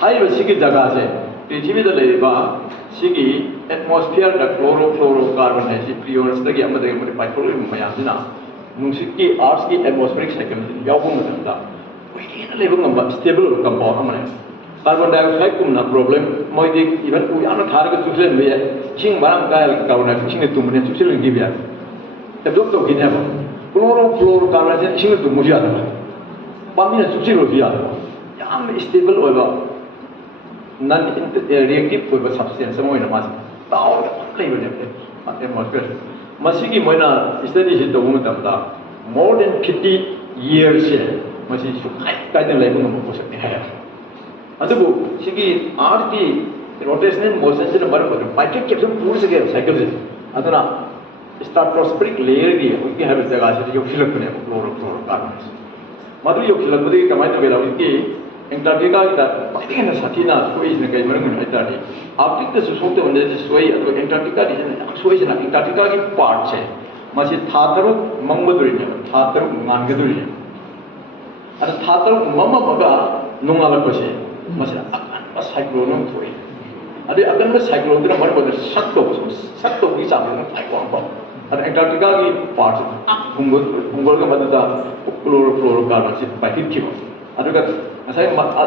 हाई बसी की जगह से पृथ्वी द लेबा सिगी एटमॉस्फेयर द क्लोरोफ्लोरोकार्बन है सी प्रियोनस दगी अमदे मरे पाइथोल मयाजना नुसिक की आर्ट्स की एटमॉस्फेरिक साइकिल यावो मदंदा ꯀꯨꯏꯅ ꯂꯩꯕ ꯉꯝꯕ ꯁ꯭ꯇꯦꯕꯜ ꯑꯣꯏꯕ ꯀꯝꯄꯥꯎꯟ ꯑꯃꯅꯦ ꯀꯥꯔꯕꯣꯟ ꯗꯥꯏꯑꯣꯛꯁꯥꯏꯗꯀꯨꯝꯅ ꯄ꯭ꯔꯣꯕ꯭ꯂꯦꯝ ꯃꯣꯏꯗꯤ ꯏꯚꯟ ꯎ ꯌꯥꯝꯅ ꯊꯥꯔꯒ ꯆꯨꯞꯁꯤꯟꯕ ꯌꯥꯏ ꯏꯁꯤꯡ ꯃꯔꯥꯡ ꯀꯥꯏꯔꯒ ꯀꯥꯔꯕꯣꯟ ꯗꯥꯏꯑꯣꯛꯁꯥꯏꯗ ꯏꯁꯤꯡꯗ ꯇꯨꯝꯕꯅꯦ ꯆꯨꯞꯁꯤꯜꯍꯟꯈꯤꯕ ꯌꯥꯏ ꯑꯦꯕꯖꯣꯔꯕ ꯇꯧꯈꯤꯅꯦꯕ ꯐ꯭ꯂꯣꯔꯣ ꯀꯥꯔꯕꯣꯟꯁꯦ ꯏꯁꯤꯡꯗ ꯇꯨꯝꯕꯁꯨ ꯌꯥꯗꯕ ꯄꯥꯝꯕꯤꯅ ꯆꯨꯞꯁꯤꯜꯂꯁꯨ ꯌꯥꯗꯕ ꯌꯥꯝꯅ ꯁ꯭ꯇꯦꯕꯜ ꯑꯣꯏꯕ ꯅꯟ ꯔꯤꯑꯦꯛꯇꯤꯚ ꯑꯣꯏꯕ ꯁꯕꯁꯇꯦꯟꯁ ꯑꯃ ꯑꯣꯏꯅ ꯃꯥꯁꯦ ꯇꯥꯎꯔꯒ ꯂꯩꯕꯅꯦꯕ ꯑꯦꯠꯃꯣꯁꯐꯤꯌꯔ ꯃꯁꯤꯒꯤ ꯃꯣꯏꯅ ꯁ꯭ꯇꯗꯤꯁꯤ ꯇꯧꯕ ꯃꯇꯝꯗ ꯃꯣꯔ ꯗꯦꯟ 50 ꯌꯤꯔꯁꯁꯦ ꯃꯁꯤ ꯁꯨꯡꯀꯥꯏ ꯀꯥꯏꯗꯅ ꯂꯩꯕ ꯉꯝꯕ ꯄꯣꯠꯁꯛꯅꯤ ꯍꯥꯏ ꯑꯗꯨꯕꯨ ꯁꯤꯒꯤ ꯑꯥꯔꯠꯀꯤ ꯔꯣꯇꯦꯁꯅꯦꯜ ꯃꯣꯁꯟꯁꯤꯅ ꯃꯔꯝ ꯑꯣꯏꯗꯨꯅ ꯄꯥꯏꯊꯦꯛ ꯀꯦꯞꯁꯨ ꯄꯨꯔꯁꯒꯦꯕ ꯁꯥꯏꯀꯜꯁꯦ ꯑꯗꯨꯅ ꯁ꯭ꯇ꯭ꯔꯥꯇꯣꯁꯐꯦꯔꯤꯛ ꯂꯦꯌꯔꯒꯤ ꯍꯧꯖꯤꯛꯀꯤ ꯍꯥꯏꯕ ꯖꯒꯥꯁꯤꯗ ꯌꯧꯁꯤꯜꯂꯛꯄꯅꯦꯕ ꯐ꯭ꯂꯣꯔꯣ ꯀꯥꯔꯕꯣꯟꯁꯦ ꯃꯗꯨ ꯌꯧꯁꯤꯜꯂꯛꯄꯗꯒꯤ ꯀꯃꯥꯏꯅ ꯇꯧꯒꯦꯗ ꯍꯧꯖꯤꯛꯀꯤ ꯑꯦꯟꯇꯥꯔꯛꯇꯤꯀꯥꯒꯤꯗ ꯈ꯭ꯋꯥꯏꯗꯒꯤ ꯍꯦꯟꯅ ꯁꯥꯊꯤꯅ ꯁꯣꯛꯏꯁꯤꯅ ꯀꯩ ꯃꯔꯝꯒꯤꯅꯣ ꯍꯥꯏ ꯇꯥꯔꯗꯤ ꯑꯥꯔꯛꯇꯤꯛꯇꯁꯨ ꯁꯣꯛꯇꯕꯅꯗꯤ ꯁꯣꯛꯏ ꯑꯗꯨꯒ ꯑꯦꯟꯇꯥꯔꯛꯇꯤꯀꯥꯗꯤꯁꯤꯅ ꯌꯥꯝ ꯁꯣꯛꯏꯁꯤꯅ ꯑꯦꯟꯇꯥꯔꯛꯇꯤꯀꯥꯒꯤ ꯄꯥꯔꯠꯁꯦ ꯃꯁꯤ ꯊꯥ 3 ꯃꯝꯒꯗꯣꯔꯤꯅꯦꯕ ꯊꯥ 3 ꯉꯥꯟꯒꯗꯣꯔꯤꯅꯦꯕ ꯑꯗ ꯊꯥ 3 ꯃꯝꯃꯝꯃꯒ ꯅꯣꯡꯉꯥꯜꯂꯛꯄꯁꯦ ꯃꯁꯤꯗ ꯑꯀꯟꯕ ꯁꯥꯏꯀ꯭ꯂꯣꯟ ꯑꯃ ꯊꯣꯛꯏ ꯑꯗꯩ ꯑꯀꯟꯕ ꯁꯥꯏꯀ꯭ꯂꯣꯟꯗꯨꯅ ꯃꯔꯝ ꯑꯣꯏꯗꯨꯅ ꯁꯛ ꯇꯧꯕꯒꯤ ꯆꯥꯡꯁꯤꯅ ꯈ꯭ꯋꯥꯏ ꯋꯥꯡꯕ ꯑꯗ ꯑꯦꯟꯇꯥꯔꯛꯇꯤꯀꯥꯒꯤ ꯄꯥꯔꯠꯁꯦ ꯊꯨꯡꯒꯠꯂꯒ ꯃꯗꯨꯗ ꯐ꯭ꯂꯣꯔꯣ ꯀꯥꯔꯕꯣꯟꯁꯦ ꯄꯥꯏꯈꯠꯈꯤꯕ ꯑꯗꯨꯒ ꯉꯁꯥꯏ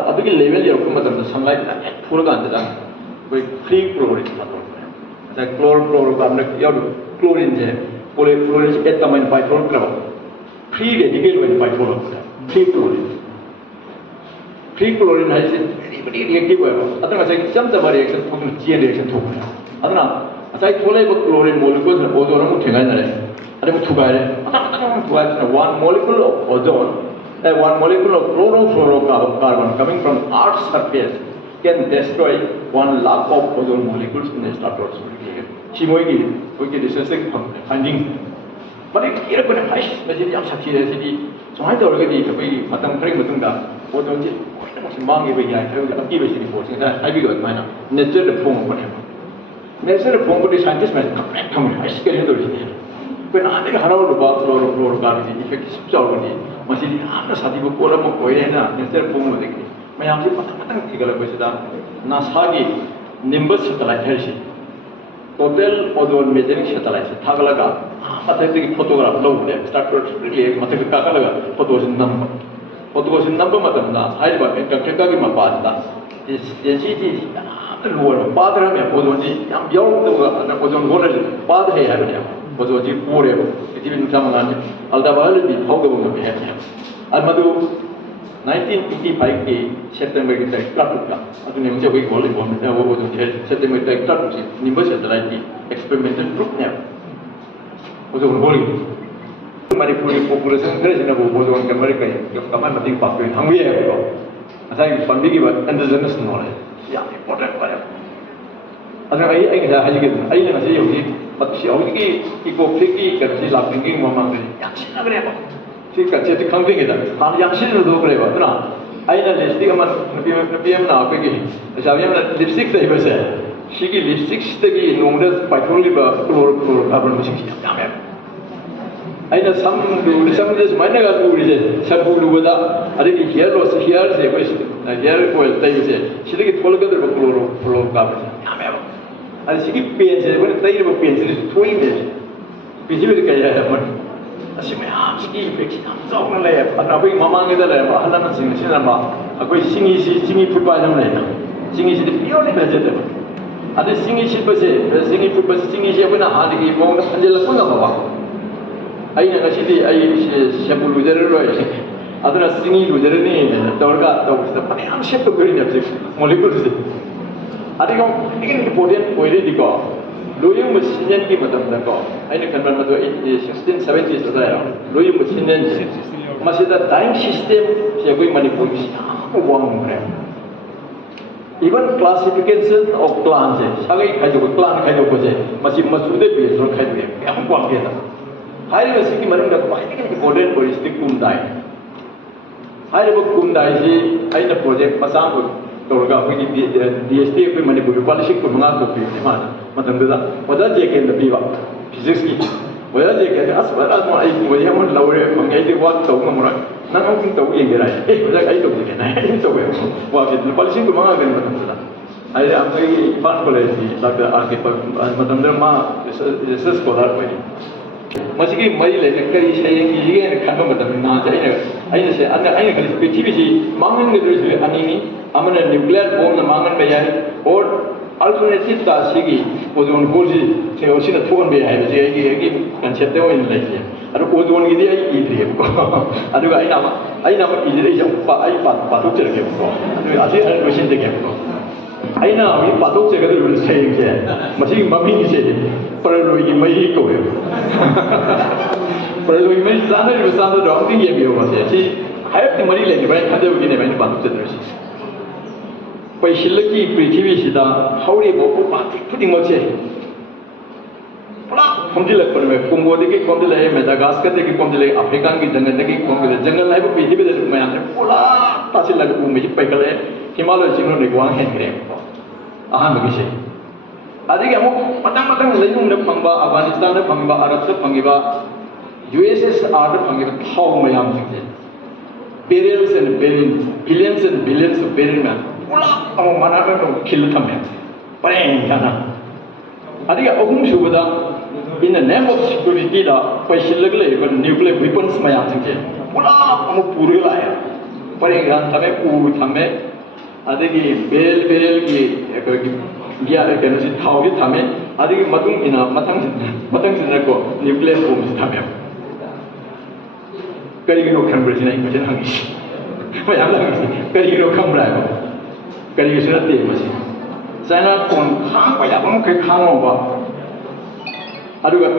ꯑꯗꯨꯒꯤ ꯂꯦꯚꯦꯜ ꯌꯧꯔꯛꯄ ꯃꯇꯝꯗ ꯁꯟꯂꯥꯏꯠꯅ ꯍꯦꯛ ꯐꯨꯔꯀꯥꯟꯁꯤꯗ ꯑꯩꯈꯣꯏ ꯐ꯭ꯔꯤ ꯀ꯭ꯂꯣꯔꯤꯟ ꯊꯥꯗꯣꯔꯛꯄꯅꯦ ꯉꯁꯥꯏ ꯀ꯭ꯂꯣꯔꯣ ꯀꯥꯔꯕꯣꯟꯗ ꯌꯥꯎꯔꯤꯕ ꯀ꯭ꯂꯣꯔꯤꯟꯁꯦ ꯀ꯭ꯂꯣꯔꯤꯟꯁꯦ ꯑꯦꯠ ꯀꯃꯥꯏꯅ ꯄꯥꯏꯊꯣꯔꯛꯇ꯭ꯔꯕ ꯐ꯭ꯔꯤ ꯔꯦꯗꯤꯀꯦꯜ ꯑꯣꯏꯅ ꯄꯥꯏꯊꯣꯔꯛꯄꯅꯦ ꯐ꯭ꯔꯤ ꯀ꯭ꯂꯣꯔꯤꯟ ꯍꯥꯏꯁꯦ ꯚꯦꯔꯤ ꯔꯤꯑꯦꯛꯇꯤꯚ ꯑꯣꯏꯕ ꯑꯗꯨꯅ ꯉꯁꯥꯏ ꯏꯆꯝ ꯆꯝꯕ ꯔꯤꯑꯦꯛꯁꯟ ꯊꯣꯛꯄꯅ ꯆꯦꯟ ꯔꯤꯑꯦꯛꯁꯟ ꯊꯣꯛꯄꯅꯦ ꯑꯗꯨꯅ ꯉꯁꯥꯏ ꯊꯣꯛꯂꯛꯏꯕ ꯀ꯭ꯂꯣꯔꯤꯟ ꯃꯣꯂꯤꯀꯨꯜꯁꯤꯅ ꯑꯣꯖꯣꯟ ꯑꯃꯨꯛ ꯊꯦꯡꯒꯥꯏꯅꯔꯦ ꯑꯗꯨꯒ ꯊꯨꯒꯥꯏꯔꯦ ꯃꯊꯪ ꯑꯃꯨꯛ ꯊꯨꯒꯥꯏꯕꯁꯤꯅ 1 molecule of ozone 1 molecule of chlorofluorocarbon coming from Earth's surface can destroy 1 lakh of ozone molecules in the stratosphere. ꯁꯤ ꯃꯣꯏꯒꯤ ꯔꯤꯁꯔꯁꯇꯒꯤ ꯐꯥꯏꯟꯗꯤꯡ ꯃꯗꯨ ꯏꯔꯛꯄꯅꯦ ꯍꯥꯏꯁ ꯃꯁꯤꯗꯤ ꯌꯥꯝ ꯁꯥꯊꯤꯔꯦ ꯁꯤꯗꯤ ꯁꯨꯃꯥꯏꯅ ꯇꯧꯔꯒꯗꯤ ꯑꯩꯈꯣꯏꯒꯤ ꯃꯇꯝ ꯈꯔꯒꯤ ꯃꯇꯨꯡꯗ ꯑꯣꯖꯣꯟꯁꯤ ꯂꯣꯏꯅꯃꯛꯁꯤ ꯃꯥꯡꯈꯤꯕ ꯌꯥꯏ ꯍꯥꯏꯕꯒꯤ ꯑꯀꯤꯕꯁꯤ ꯔꯤꯄꯣꯔꯠꯁꯤ ꯉꯁꯥꯏ ꯍꯥꯏꯕꯤꯌꯨ ꯑꯗꯨꯃꯥꯏꯅ ꯅꯦꯆꯔꯗ ꯐꯣꯡꯉꯛꯄꯅꯦꯕ ꯅꯦꯆꯔꯗ ꯐꯣꯡꯕꯗꯤ ꯁꯥꯏꯟꯇꯤꯁ ꯃꯌꯥꯝꯁꯦ ꯈꯪꯄ꯭ꯔꯦꯛ ꯈꯪꯕꯅꯦ ꯍꯥꯏꯁ ꯀꯔꯤꯅꯣ ꯇꯧꯔꯤꯁꯤꯗꯤ ꯑꯩꯈꯣꯏ ꯅꯍꯥꯟꯗꯒꯤ ꯍꯔꯥꯎꯔꯨꯕ ꯐ꯭ꯂꯣꯔꯣ ꯀꯥꯔꯕꯣꯟꯒꯤ ꯏꯐꯦꯛꯇꯤ ꯁꯨꯝ ꯆꯥꯎꯔꯒꯗꯤ ꯃꯁꯤꯗꯤ ꯌꯥꯝꯅ ꯁꯥꯊꯤꯕ ꯄꯣꯠ ꯑꯃ ꯑꯣꯏꯔꯦ ꯍꯥꯏꯅ ꯅꯦꯆꯔ ꯐꯣꯡꯕꯗꯒꯤ ꯃꯌꯥꯝꯁꯤ ꯃꯊꯪ ꯊꯤꯒꯠꯂꯛꯄꯁꯤꯗ ꯅꯥꯁꯥꯒꯤ ꯅꯤꯝꯕꯁ ꯁꯦꯇꯦꯂꯥꯏꯠ ꯍꯥꯏꯔꯤꯁꯤ ꯇꯣꯇꯦꯜ ꯑꯣꯖꯣꯟ ꯃꯦꯖꯔꯤꯡ ꯁꯦꯇꯦꯂꯥꯏꯠꯁꯦ ꯊꯥꯒꯠꯂꯒ ꯃꯊꯛꯇꯒꯤ ꯐꯣꯇꯣꯒ꯭ꯔꯥꯐ ꯂꯧꯕꯅꯦ ꯁ꯭ꯇ꯭ꯔꯥꯇꯣꯁꯐꯤꯌꯔ ꯃꯊꯛꯇ ꯀꯥꯈꯠꯂꯒ ꯐꯣꯇꯣꯁꯤ ꯅꯝꯕ ꯃꯇꯝꯗ ꯍꯥꯏꯔꯤꯕ ꯑꯦꯟꯇꯥꯔꯛꯇꯤꯀꯥꯒꯤ ꯃꯄꯥꯁꯤꯗ ꯗꯦꯟꯁꯤꯇꯤꯁꯤ ꯌꯥꯝꯅ ꯂꯣ ꯑꯣꯏꯕ ꯄꯥꯊꯔꯝꯃꯦ ꯑꯣꯖꯣꯟꯁꯤ ꯌꯥꯝ ꯌꯥꯎꯔꯛꯇꯕ ꯑꯣꯖꯣꯟ ꯍꯣꯜꯂꯔꯁꯤ ꯄꯥꯊꯩ ꯍꯥꯏꯕꯅꯦꯕ ꯑꯣꯖꯣꯟꯁꯤ ꯄꯣꯔꯦꯕ ꯄ꯭ꯔꯤꯊꯤꯕꯤ ꯅꯨꯡꯁꯥ ꯃꯉꯥꯜꯁꯦ ꯑꯜꯇ꯭ꯔꯥꯚꯥꯏꯑꯣꯂꯦꯠꯇꯤ ꯐꯥꯎꯗꯕ ꯉꯝꯃꯦ ꯍꯥꯏꯕꯅꯦꯕ ꯃꯗꯨ 1985ꯒꯤ ꯁꯦꯞꯇꯦꯝꯕꯔꯒꯤ ꯇꯥꯔꯤꯛ 13ꯗ ꯑꯗꯨꯅꯦ ꯍꯧꯖꯤꯛ ꯑꯩꯈꯣꯏ ꯋꯥꯔꯜ ꯏꯟꯚꯥꯏꯔꯣꯟꯃꯦꯟ ꯑꯣꯖꯣꯟꯁꯦ ꯁꯦꯞꯇꯦꯝꯕꯔ ꯇꯥꯔꯤꯛ 13ꯁꯤ ꯅꯤꯝꯕꯁ ꯁꯦꯇꯦꯂꯥꯏꯠꯀꯤ ꯑꯦꯛꯁꯄꯦꯔꯤꯃꯦꯟꯇꯦꯜ ꯄ꯭ꯔꯨꯐꯅꯦꯕ ꯑꯣꯖꯣꯟ ꯍꯣꯜꯒꯤ ꯃꯅꯤꯄꯨꯔꯒꯤ ꯄꯣꯄꯨꯂꯦꯁꯟ ꯈꯔꯁꯤꯅꯕꯨ ꯑꯣꯖꯣꯟꯒ ꯃꯔꯤ ꯀꯃꯥꯏꯅ ꯃꯇꯦꯡ ꯄꯥꯡꯗꯣꯏꯅꯣ ꯍꯪꯕ ꯌꯥꯏꯕꯀꯣ ꯉꯁꯥꯏꯒꯤ ꯄꯟꯕꯤꯈꯤꯕ ꯑꯦꯟꯗꯣꯖꯦꯅꯁ ꯅꯣꯂꯦꯖ ꯌꯥꯝ ꯏꯝꯄꯣꯔꯇꯦꯟ ꯑꯣꯏꯌꯦꯕ ꯑꯗꯨꯅ ꯑꯩ ꯉꯁꯥꯏ ꯍꯥꯏꯖꯈꯤꯗꯨꯅ ꯑꯩꯅ ꯉꯁꯤ ꯍꯧꯖꯤꯛꯀꯤ ꯏꯀꯣꯐ꯭ꯂꯤꯛꯀꯤ ꯀꯩꯅꯣꯁꯤ ꯂꯥꯛꯇ꯭ꯔꯤꯉꯩ ꯃꯃꯥꯡꯗꯗꯤ ꯌꯥꯝ ꯁꯤꯖꯤꯟꯅꯈ꯭ꯔꯦꯕ ꯁꯤ ꯀꯟꯁꯦꯞꯁꯤ ꯈꯪꯗ꯭ꯔꯤꯉꯩꯗ ꯍꯥꯟꯅ ꯌꯥꯝ ꯁꯤꯖꯤꯟꯅꯊꯣꯛꯈ꯭ꯔꯦꯕ ꯑꯗꯨꯅ ꯑꯩꯅ ꯂꯤꯞꯁꯇꯤꯛ ꯑꯃ ꯅꯨꯄꯤ ꯑꯃꯅ ꯑꯩꯈꯣꯏꯒꯤ ꯂꯩꯁꯥꯕꯤ ꯑꯃꯅ ꯂꯤꯞꯁꯇꯤꯛ ꯇꯩꯕꯁꯦ ꯁꯤꯒꯤ ꯂꯤꯞꯁꯇꯤꯛꯁꯤꯗꯒꯤ ꯅꯣꯡꯃꯗ ꯄꯥꯏꯊꯣꯛꯂꯤꯕ ꯀꯥꯔꯕꯣꯟ ꯃꯁꯤꯡꯁꯤ ꯌꯥꯝ ꯌꯥꯝꯃꯦꯕ ꯑꯩꯅ ꯁꯝꯁꯦ ꯁꯨꯃꯥꯏꯅꯒ ꯂꯨꯔꯤꯁꯦ ꯁꯝꯄꯨ ꯂꯨꯕꯗ ꯑꯗꯒꯤ ꯍꯤꯌꯔꯁꯦ ꯑꯩꯈꯣꯏ ꯍꯤꯌꯔ ꯑꯣꯏꯜ ꯇꯩꯕꯁꯦ ꯁꯤꯗꯒꯤ ꯊꯣꯛꯂꯛꯀꯗꯧꯔꯤꯕ ꯀꯥꯔꯕꯣꯟꯁꯦ ꯌꯥꯝ ꯌꯥꯝꯃꯦꯕ ꯑꯗ ꯁꯤꯒꯤ ꯄꯦꯟꯁꯦ ꯑꯩꯈꯣꯏꯅ ꯇꯩꯔꯤꯕ ꯄꯦꯟꯁꯤꯗꯁꯨ ꯊꯣꯛꯏꯅꯦ ꯄ꯭ꯔꯤꯊꯤꯕꯤꯗ ꯀꯔꯤ ꯍꯥꯏꯔꯝꯃꯅꯤ ꯑꯁꯤ ꯃꯌꯥꯝꯁꯤꯒꯤ ꯏꯐꯦꯛꯁꯤ ꯌꯥꯝ ꯆꯥꯎꯅ ꯂꯩꯌꯦꯕ ꯑꯗꯨꯅ ꯑꯩꯈꯣꯏꯒꯤ ꯃꯃꯥꯡꯉꯩꯗ ꯂꯩꯔꯝꯕ ꯑꯍꯜ ꯂꯃꯟꯁꯤꯡꯅ ꯁꯤꯖꯤꯟꯅꯔꯝꯕ ꯑꯩꯈꯣꯏ ꯆꯤꯡꯍꯤ ꯐꯨꯠꯄ ꯍꯥꯏꯅ ꯑꯃ ꯂꯩꯅ ꯆꯤꯡꯍꯤꯁꯤꯗꯤ ꯄꯤꯌꯣꯔꯂꯤ ꯚꯦꯖꯤꯇꯦꯕꯜ ꯑꯗꯩ ꯆꯤꯡꯍꯤ ꯐꯨꯠꯄꯁꯦ ꯆꯤꯡꯍꯤꯁꯦ ꯑꯩꯈꯣꯏꯅ ꯍꯥꯟꯅꯒꯤ ꯃꯑꯣꯡꯗ ꯍꯟꯖꯤꯜꯂꯛꯄ ꯉꯝꯃꯕ ꯑꯩꯅ ꯉꯁꯤꯗꯤ ꯑꯩ ꯁꯦꯝꯄꯨ ꯂꯨꯖꯔꯔꯣꯏ ꯑꯗꯨꯅ ꯆꯤꯡꯍꯤ ꯂꯨꯖꯔꯅꯤ ꯇꯧꯔꯒ ꯇꯧꯕꯁꯤꯗ ꯐꯅꯌꯥꯝ ꯁꯦꯞ ꯇꯧꯗꯣꯏꯅꯦꯕ ꯍꯧꯖꯤꯛ ꯃꯣꯂꯤꯀꯨꯜꯁꯦ ꯑꯗꯨꯒ ꯈ꯭ꯋꯥꯏꯗꯒꯤ ꯏꯝꯄꯣꯔꯇꯦꯟ ꯑꯣꯏꯔꯤꯗꯤꯀꯣ ꯂꯣꯏꯌꯨꯝꯕ ꯁꯤꯖꯟꯒꯤ ꯃꯇꯝꯗꯀꯣ ꯑꯩꯅ ꯈꯟꯕ ꯃꯗꯨ 1670s ꯑꯗꯨꯋꯥꯏꯔꯣ ꯂꯣꯏꯌꯨꯝꯕ ꯁꯤꯖꯟꯁꯦ ꯃꯁꯤꯗ ꯗꯥꯏꯡ ꯁꯤꯁꯇꯦꯝꯁꯦ ꯑꯩꯈꯣꯏ ꯃꯅꯤꯄꯨꯔꯒꯤ ꯌꯥꯝꯅ ꯋꯥꯡꯈ꯭ꯔꯦꯕ इवन क्लासिफिकेशन ऑफ क्लान से सगई खाइदोक क्लान खाइदोकसे मसी मसुदे बेसरो खाइदोए याम क्वांगेदा हाइरिबा सिकी मनुंग क्वाइदगी इम्पोर्टेंट ओरिस्टिक कुमदाई हाइरिबा कुमदाई सि आइना प्रोजेक्ट मसांगो तौरगा अखोइनि डीएसटी अखोइ मणिपुर पॉलिसी कुमंगा को पि मान मतंगदा ओदा जेकेन द पिबा फिजिक्स की ओदा जेकेन अस बरा मो आई मोय हम लौरे मंगैदि वाक तौ ngमरा nang ang tau yang gerai oda ai tau ni nai ai tau wa ke policy कुमंगा गन मतंगदा ai amai pan college di dak arke matamdra ma research scholar pani Masiki Mari like Kari saying again Kanama, I say, I PTVC, Mangan the Anini, Amana nuclear bomb the Mangan Bayan, or alternative Sigi was on Gozi, say Osina Tuan Bay, and Cheto in Latia. And Ozone Idia Idri, I never easily Patu I say I question the game. I know we Patu will say again. Machine Mami said, Paralogi Mayiko. Paralogi May Sana was under the wrong thing. See, I have the money like right under the event Patu generation. By Shilaki, Pritivishida, how do you go putting much from the Congo, they get from the Madagascar, they get from the African, they get from the jungle life of the man, Pula, Tasila, Pekale, Himalayas, you know, the one hand cream. Ahamagishi. I think I'm Matamatam Lenum the Pamba, Afghanistan, the Pamba, Arab, the Pangiba, USSR, the Pangiba, how Mayam things. Billions and billions and billions of billion men. Pula, our Manaka kill them. Parangana. I think I'm Shubada. In the name of security, nuclear weapons, my answer. Pula, I'm a Purula. Paringan, Tame, Tame, I think Bell, Gia, can see how you Tame. I think Matung in a Matang in a nuclear bombs Tame. Carigino Cambridge in English and Hungary. My other Carigino Cambridge. Carigino Davis. Sana on Hang by Abam Kangova. Aduga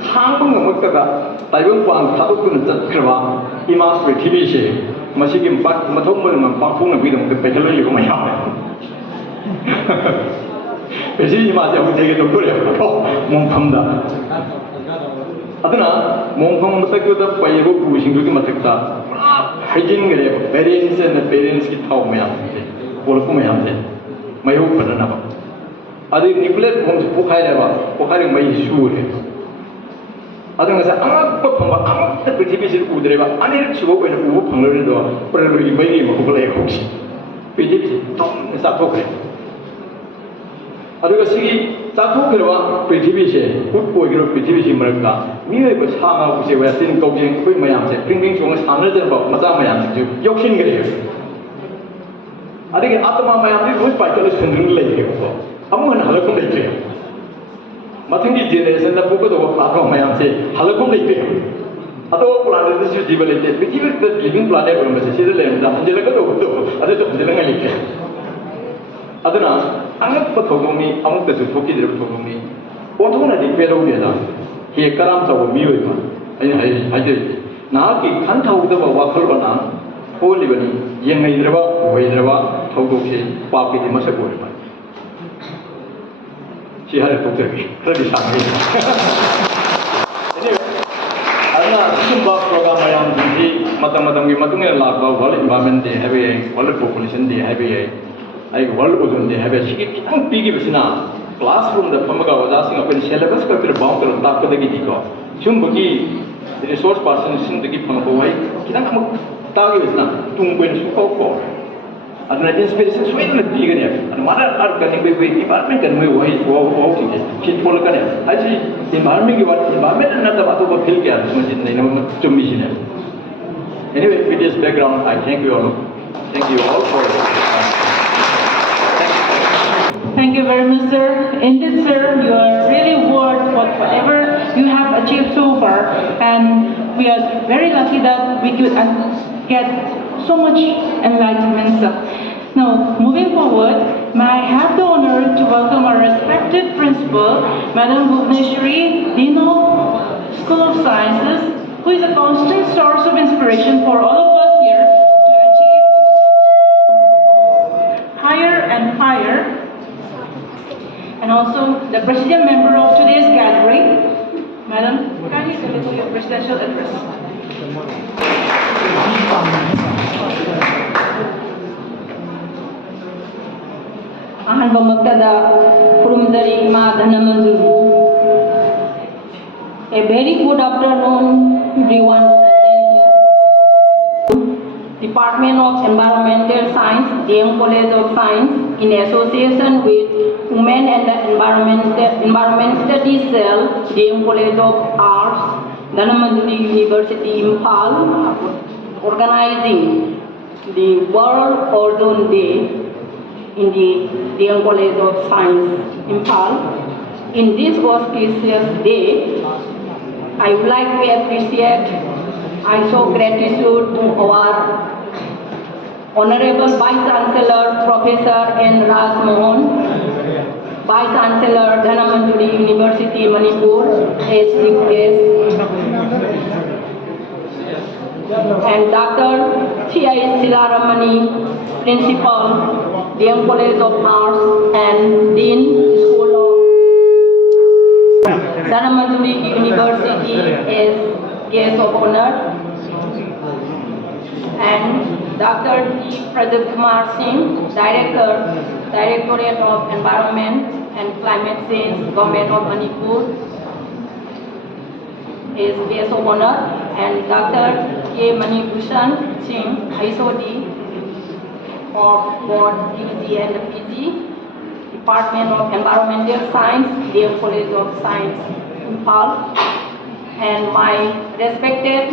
hang Mutaka, Taiwan Tabu Krava, Imas Retivishi, Masikim Pak Matomba and Pakuna Vidum, the Petalui of my house. You see, you must have taken the Korea, Monkanda. Adana, Monkam Sakuta, Payago, wishing to Mataka, Hajin, parents and the parents get how may I for Kumayam, my open another. I think nuclear bombs Pokari may sure. I don't say, I'm the British Udreva, I need to go and move on the door, probably may be Hooks. British, don't stop talking. I don't see Tatukova, British, good boy, British America. Me was hung out, say, we're still going with my answer, bringing from us hundreds about Mazama to Yokshin. I think after my answer was by Colonel Lake. I'm going to Halakum Lake. Matingi generation, the book of Platform, I am saying, Halakum Lake. Although planet is developed, we give it the living planet from the Sicilian, the Angelica, other than the Lake. Adana, I'm not Patogomi, I'm the Tuki Togomi. What one I declare over here comes our music. I did. Now, he can't talk about Wakalana, Holy Yangadrava, Wadrava, Togoki, Papi, Masakuri. She had a photo. Anyway, I'm not program I am the Matamadami Matunga Lava, World Environment Day, have a World Population Day, have a World Ozone Day, have a chicken big classroom. The Pamaga was asking about the syllabus, but the bomb to talk to the Gitiko. Chumbuki, the resource person is in the Gipang away. Kinam Tagi is not Tungwen Suko. And the inspiration is very big and mother are cutting with department and we wait for walking it. She's full of I see environment and not about to kill gas to mission. Anyway, with this background, I thank you all. Thank you all for Thank you very much, sir. Indeed, sir, you are really worth whatever you have achieved so far, and we are very lucky that we could get so much enlightenment. Now, moving forward, may I have the honor to welcome our respected principal, Madam Bhuvneshwari, Dean of School of Sciences, who is a constant source of inspiration for all of us here to achieve higher and higher. And also the president member of today's gathering, Madam, can you deliver your presidential address? Ahanba magtada kurumzari ma dhanamanzu. A very good afternoon, everyone present here. Department of Environmental Science, DM College of Science, in association with Women and the Environment Studies Cell, DM College of Arts, Dhanamanduri University Imphal organizing the World Ozone Day in the DM College of Science Imphal. In this auspicious day, I would like to appreciate, I show gratitude to our Honorable Vice Chancellor Professor N. Raj Mohan, Vice Chancellor Dhanamanduri University Manipur as chief guest, and Dr. C.I. Silaramani, Principal, DM College of Arts and Dean, School of Dhanamanduri University as guest of honor, and Dr. T. Prajit Kumar Singh, Director, Directorate of Environment and Climate Change, Government of Manipur, is guest of honor, and Dr. K. Manibhushan Singh, ISOD of both UG and PG, Department of Environmental Science, DM College of Science, Imphal, and my respected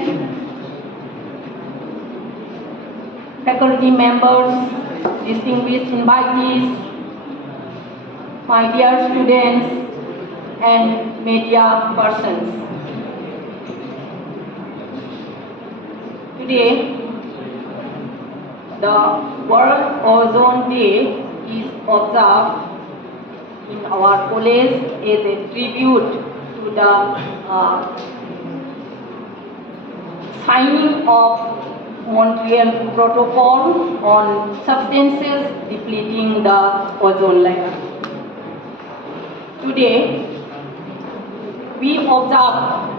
faculty members, distinguished invitees, my dear students, and media persons. Today, the World Ozone Day is observed in our college as a tribute to the signing of Montreal Protocol on substances depleting the ozone layer. Today, we observe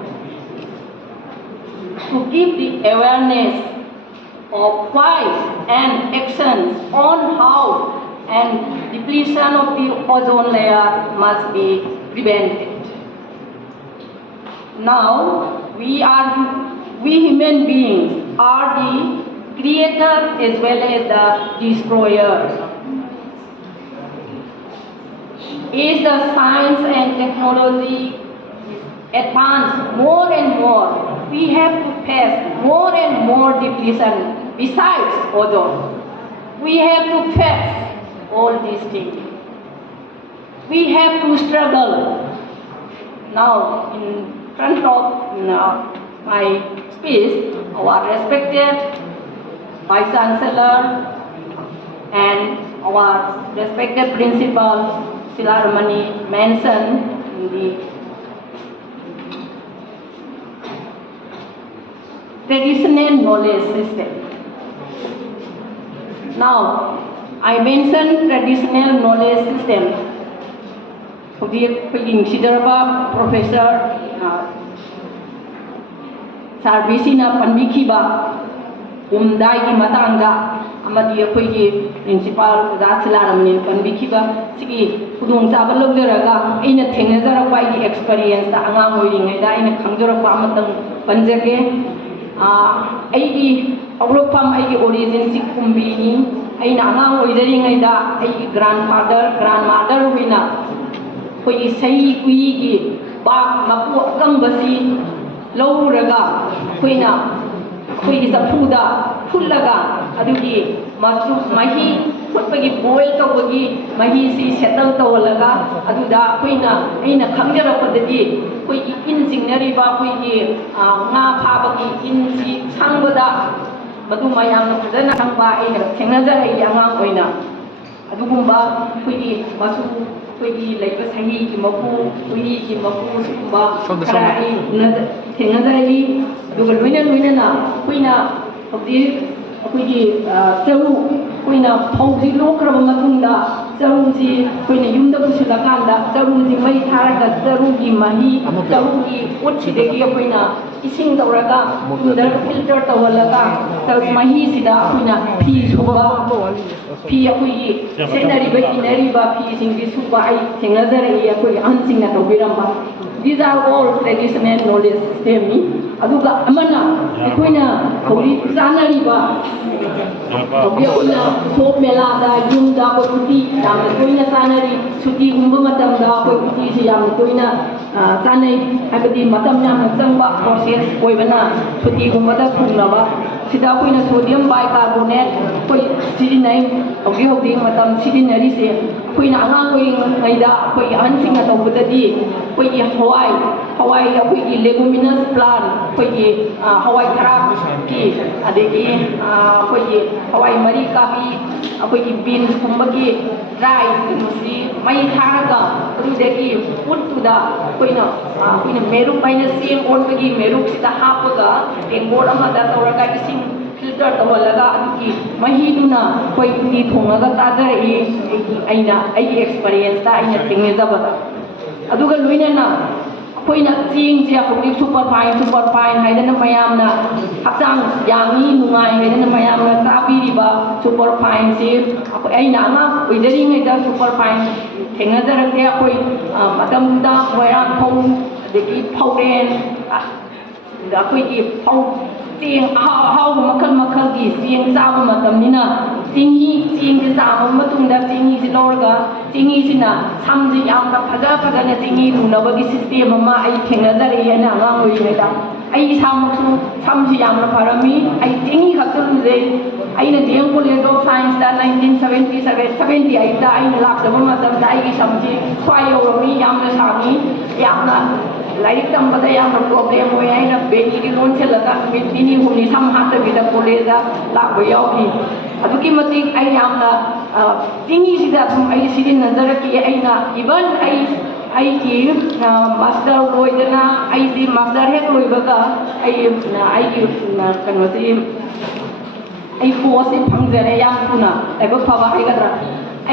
to give the awareness of why and actions on how and depletion of the ozone layer must be prevented. Now, we human beings are the creators as well as the destroyers. As the science and technology advance more and more, we have to face more and more depletion besides ozone. We have to face all these things. We have to struggle. Now, in front of my speech, our respected Vice Chancellor and our respected Principal Silaramani mentioned in the traditional knowledge system. Now, I mentioned traditional knowledge system. We Professor Sarbisina Panbikiba, Umdai Matanga, Amadi Principal Silaramani Panbikiba, Siki, Pudung Sabalogaraga, in a Tenazara by the experience, the Angam reading, in a Kangura Pamatang Panjake, Aigi, Europam Aigi origin Sikumbini, Aina Angam reading a grandmother winner. Koi sai kuigi ba mapu kambasi lowraga koina koi sapuda fullaga adugi masu mahi putpagi boil tawagi mahi si settle tawalaga aduda koina aina khangjara padadi koi in signary ba koi nga phabagi in si sangbada madu mayam sadana sangba aina thengnaja ai anga koina adugumba koi masu Kui like Sahi Kimaku, Kui Kimaku, Karai, Tenazai, Dugalwina, Quina of the Seru, Quina, Pauzi Lokra Matunda, Seruzi, Quina Yunda Pusilakanda, Seruzi Mai Taraka, Serugi Mahi, Serugi, Uchi de Quina, Ising the Raga, the filter Tawalaga, Seru Mahi Sida, Quina, Peace Huba. Pia Senari Neriba peace in this Subai, Singazari, Unsing at Obiramba. These are all traditional knowledge system. aduga amana akoina hori sanariba obiyona so mela da yumda ko kuti yam koina sanari suti gumba matam da ko kuti si yam koina sanai habadi matam yam changba process oibana suti gumba da thunaba sida koina sodium bicarbonate koi sirinai obi hobi matam sirinari se koina angang koi ngaida koi ansinga tawbudadi koi hawai koi leguminous plant koi hawai tharak ki adegi koi hawai mari kabi koi beans kumbagi rice musi mai tharaga adegi put to da koina meru paina sim on bagi meru sita hapaga engor amada tawraga ising filter tawalaga aduki mahiduna koi ni thongaga tajari aina ai experience ta aina tingezaba aduga luinana koina ching sia hori super fine haidana mayamna hachang yangi nungai haidana mayamna sabiriba super fine se aina anga oidari ngai da super fine thengazarake koi matamda wairam thong deki phauren da koi ki phau ting how makal gi ting chaba matamnina tingi ji chaba matungda tingi ji lorga tingi sina samji yamna phaga na tingi lunaba gi system ama ai thengazari yana ngang oi ngai ai samsu samji yamna parami ai tingi khakul je aina jeng college of science da 1977 da aina lakdaba matam da ai samji khwai yorami yamna sami yamna like तंबदा याम problem होय आइना बेनी की loan से लगा mini हुनी सम हाथ बिदा कॉलेज लाग यावगी अदुकी मति आई यामना तिंगी सिदा तुम आई सिदि नजर की आइना इवन आई की मास्टर लोइदना आई दी मास्टर हेक लोइबगा आई की कनवसी आई फोर्स फंगजरे याम तुना like फबा हाइगद्रा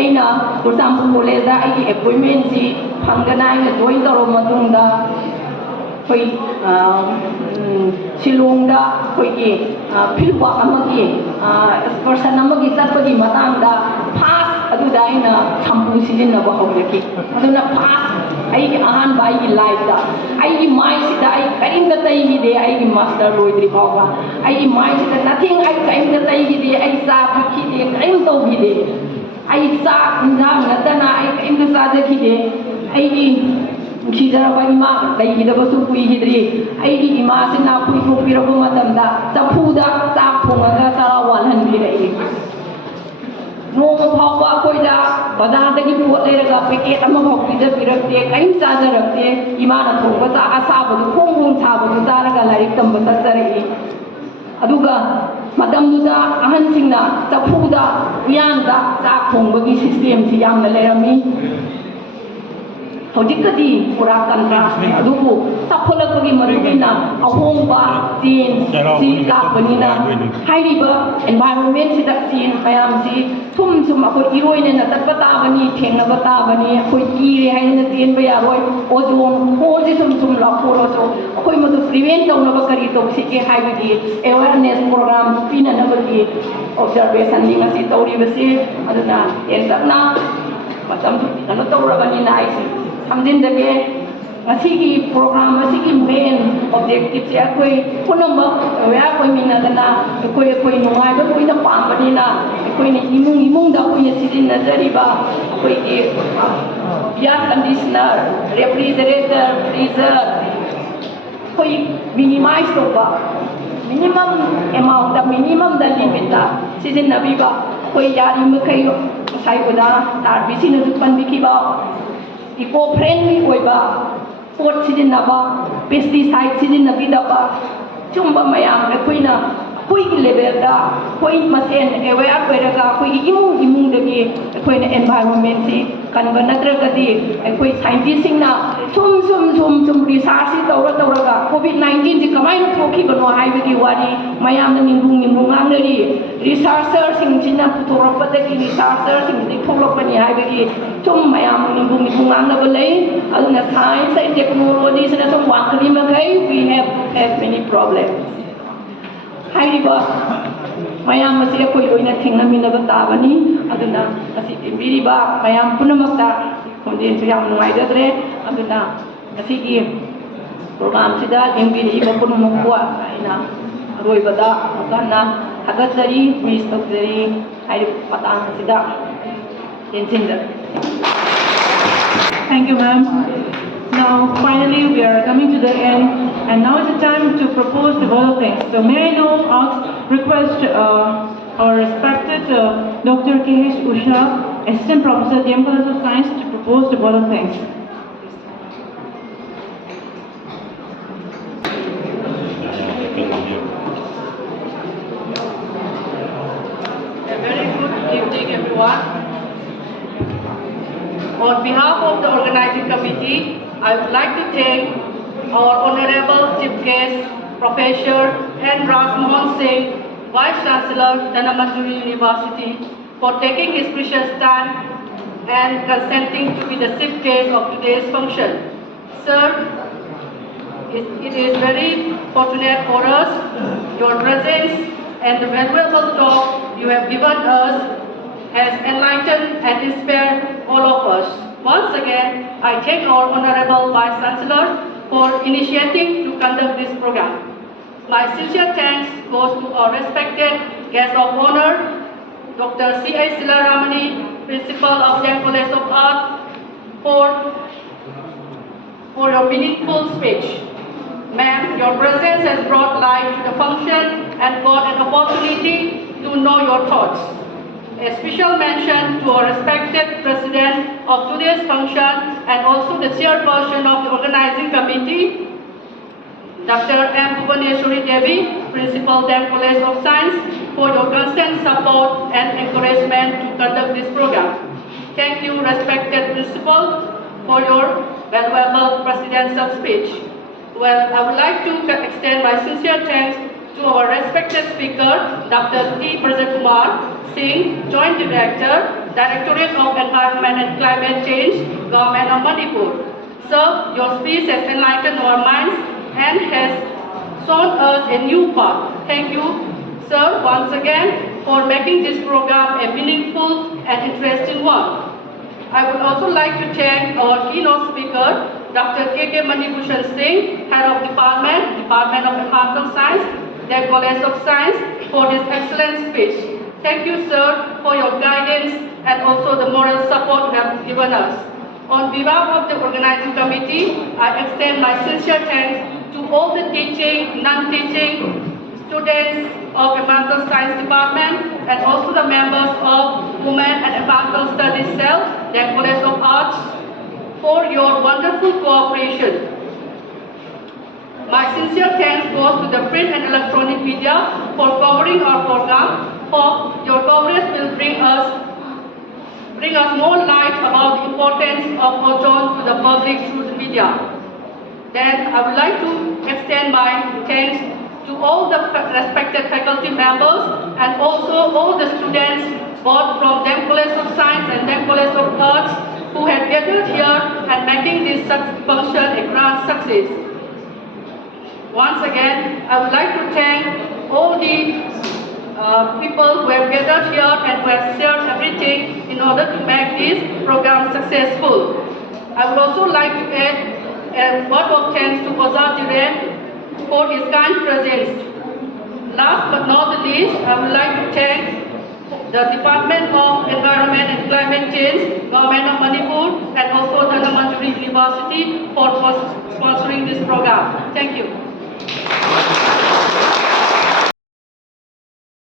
aina for example college da ai appointment si phangana ai join taro matungda koi Shillong da koi ki philwa amagi person amagi satpagi matang da pass adu da aina thampu sijin na ba hawlaki aduna pass ai ki ahan bai ki life da ai ki mai si da ai karim da tai hi de ai ki master loidri bawa ai ki mai si da nothing ai karim da tai hi de ai sa ki de karim to hi de ai sa injam natana ai kaim da sa de ki de ai ki khidara ba ima dai hi da basu pui hidri ai ki ima sina pui ko pirabu matam da chapu da sa phonga ga sara walhan bi rai no phawa koi da bazar da ki pot le ga packet ama phok bi da pirakte kaim sa da rakte ima na thongba sa asa bu khong sa bu da ga larik tam ba ta sare aduga madam da ahan singna chapu da yan da sa phongba gi system si yam na lerami hojikadi pura contrast adubu sapholakagi marubina ahongba sin si kapanina hairiba environment sida sin mayam si thum akoi iroine na tatpata bani thengna bata bani akoi kire haina sin ba yaroi ozone hole ji sum la polo so akoi madu prevent tawna ba kari to si ke haibagi awareness program pina na bagi observation ni ngasi tawri basi aduna entana matam ano tawrabani na aisi samjin jage ngasigi program ngasigi main objective se akoi punamba ya koi minadana akoi nungai ba koi na pambani na akoi ni imung da koi sidin nazari ba akoi ki air conditioner refrigerator freezer koi minimize to ba minimum amount da minimum da limit da sidin nabi ba koi yari makai sai uda tar bisina dupan biki ba eco-friendly oiba pot sizinaba pesticide sizinabidaba chumba mayam akoina koi level da koi masen aware oiraga koi imung dagi akoina environment si kanba natragadi akoi scientist singna sum research tawraga covid-19 ji kamaina thokibano haibagi wari mayam na mingung angnari researcher sing jinna puthorapatagi researcher sing di tholopani haibagi chum mayam mingung angnaba lei aduna science and technology sina sum wangkali makai we have many problems hairiba mayam masi akoi loina thingaminaba tabani aduna masi biriba mayam punamakta konjen su yam nungai dadre aduna masi gi program sida engage ba pun mukwa aina roi bada agana hagatari wish tokjari ai patang sida tensinda. Thank you, ma'am. Now, finally, we are coming to the end, and now is the time to propose the vote of thanks. So, may I now request our respected Dr. K.H. Usha, Assistant Professor, DM College of Science, to propose the vote of thanks. A very good evening, everyone. On behalf of the organizing committee, I would like to thank our Honorable Chief Guest, Professor N. Mohan Singh, Vice Chancellor, Dhanamantri University, for taking his precious time and consenting to be the chief guest of today's function. Sir, it is very fortunate for us, your presence and the valuable talk you have given us has enlightened and inspired all of us. Once again, I thank our Honorable Vice Chancellor for initiating to conduct this program. My sincere thanks goes to our respected guest of honor, Dr. C.A. Silaramani, Principal of Young College of Art, for your meaningful speech. Ma'am, your presence has brought light to the function and got an opportunity to know your thoughts. A special mention to our respected President of today's function and also the Chairperson of the Organizing Committee, Dr. M. Bhuvaneshwari Devi, Principal, Dem College of Science, for your constant support and encouragement to conduct this program. Thank you, respected Principal, for your valuable presidential speech. Well, I would like to extend my sincere thanks to our respected speaker, Dr. T. Prajakumar Singh, Joint Director, Directorate of Environment and Climate Change, Government of Manipur. Sir, your speech has enlightened our minds and has shown us a new path. Thank you, sir, once again for making this program a meaningful and interesting one. I would also like to thank our keynote speaker, Dr. K.K. Manibhushan Singh, Head of Department of Environmental Science, Dem College of Science, for this excellent speech. Thank you, sir, for your guidance and also the moral support you have given us. On behalf of the organizing committee, I extend my sincere thanks to all the teaching, non-teaching students of Environmental Science Department and also the members of Women and Environmental Studies Cell, Dem College of Arts, for your wonderful cooperation. My sincere thanks goes to the print and electronic media for covering our program. For your coverage will bring us more light about the importance of ozone to the public through the media. Then I would like to extend my thanks to all the respected faculty members and also all the students both from Dem College of Science and Dem College of Arts who have gathered here and making this function a grand success. Once again, I would like to thank all the people who have gathered here and who have shared everything in order to make this program successful. I would also like to add a word of thanks to Ozone for his kind presence. Last but not the least, I would like to thank the Department of Environment and Climate Change, Government of Manipur, and also Dhanamantri University for sponsoring this program. Thank you.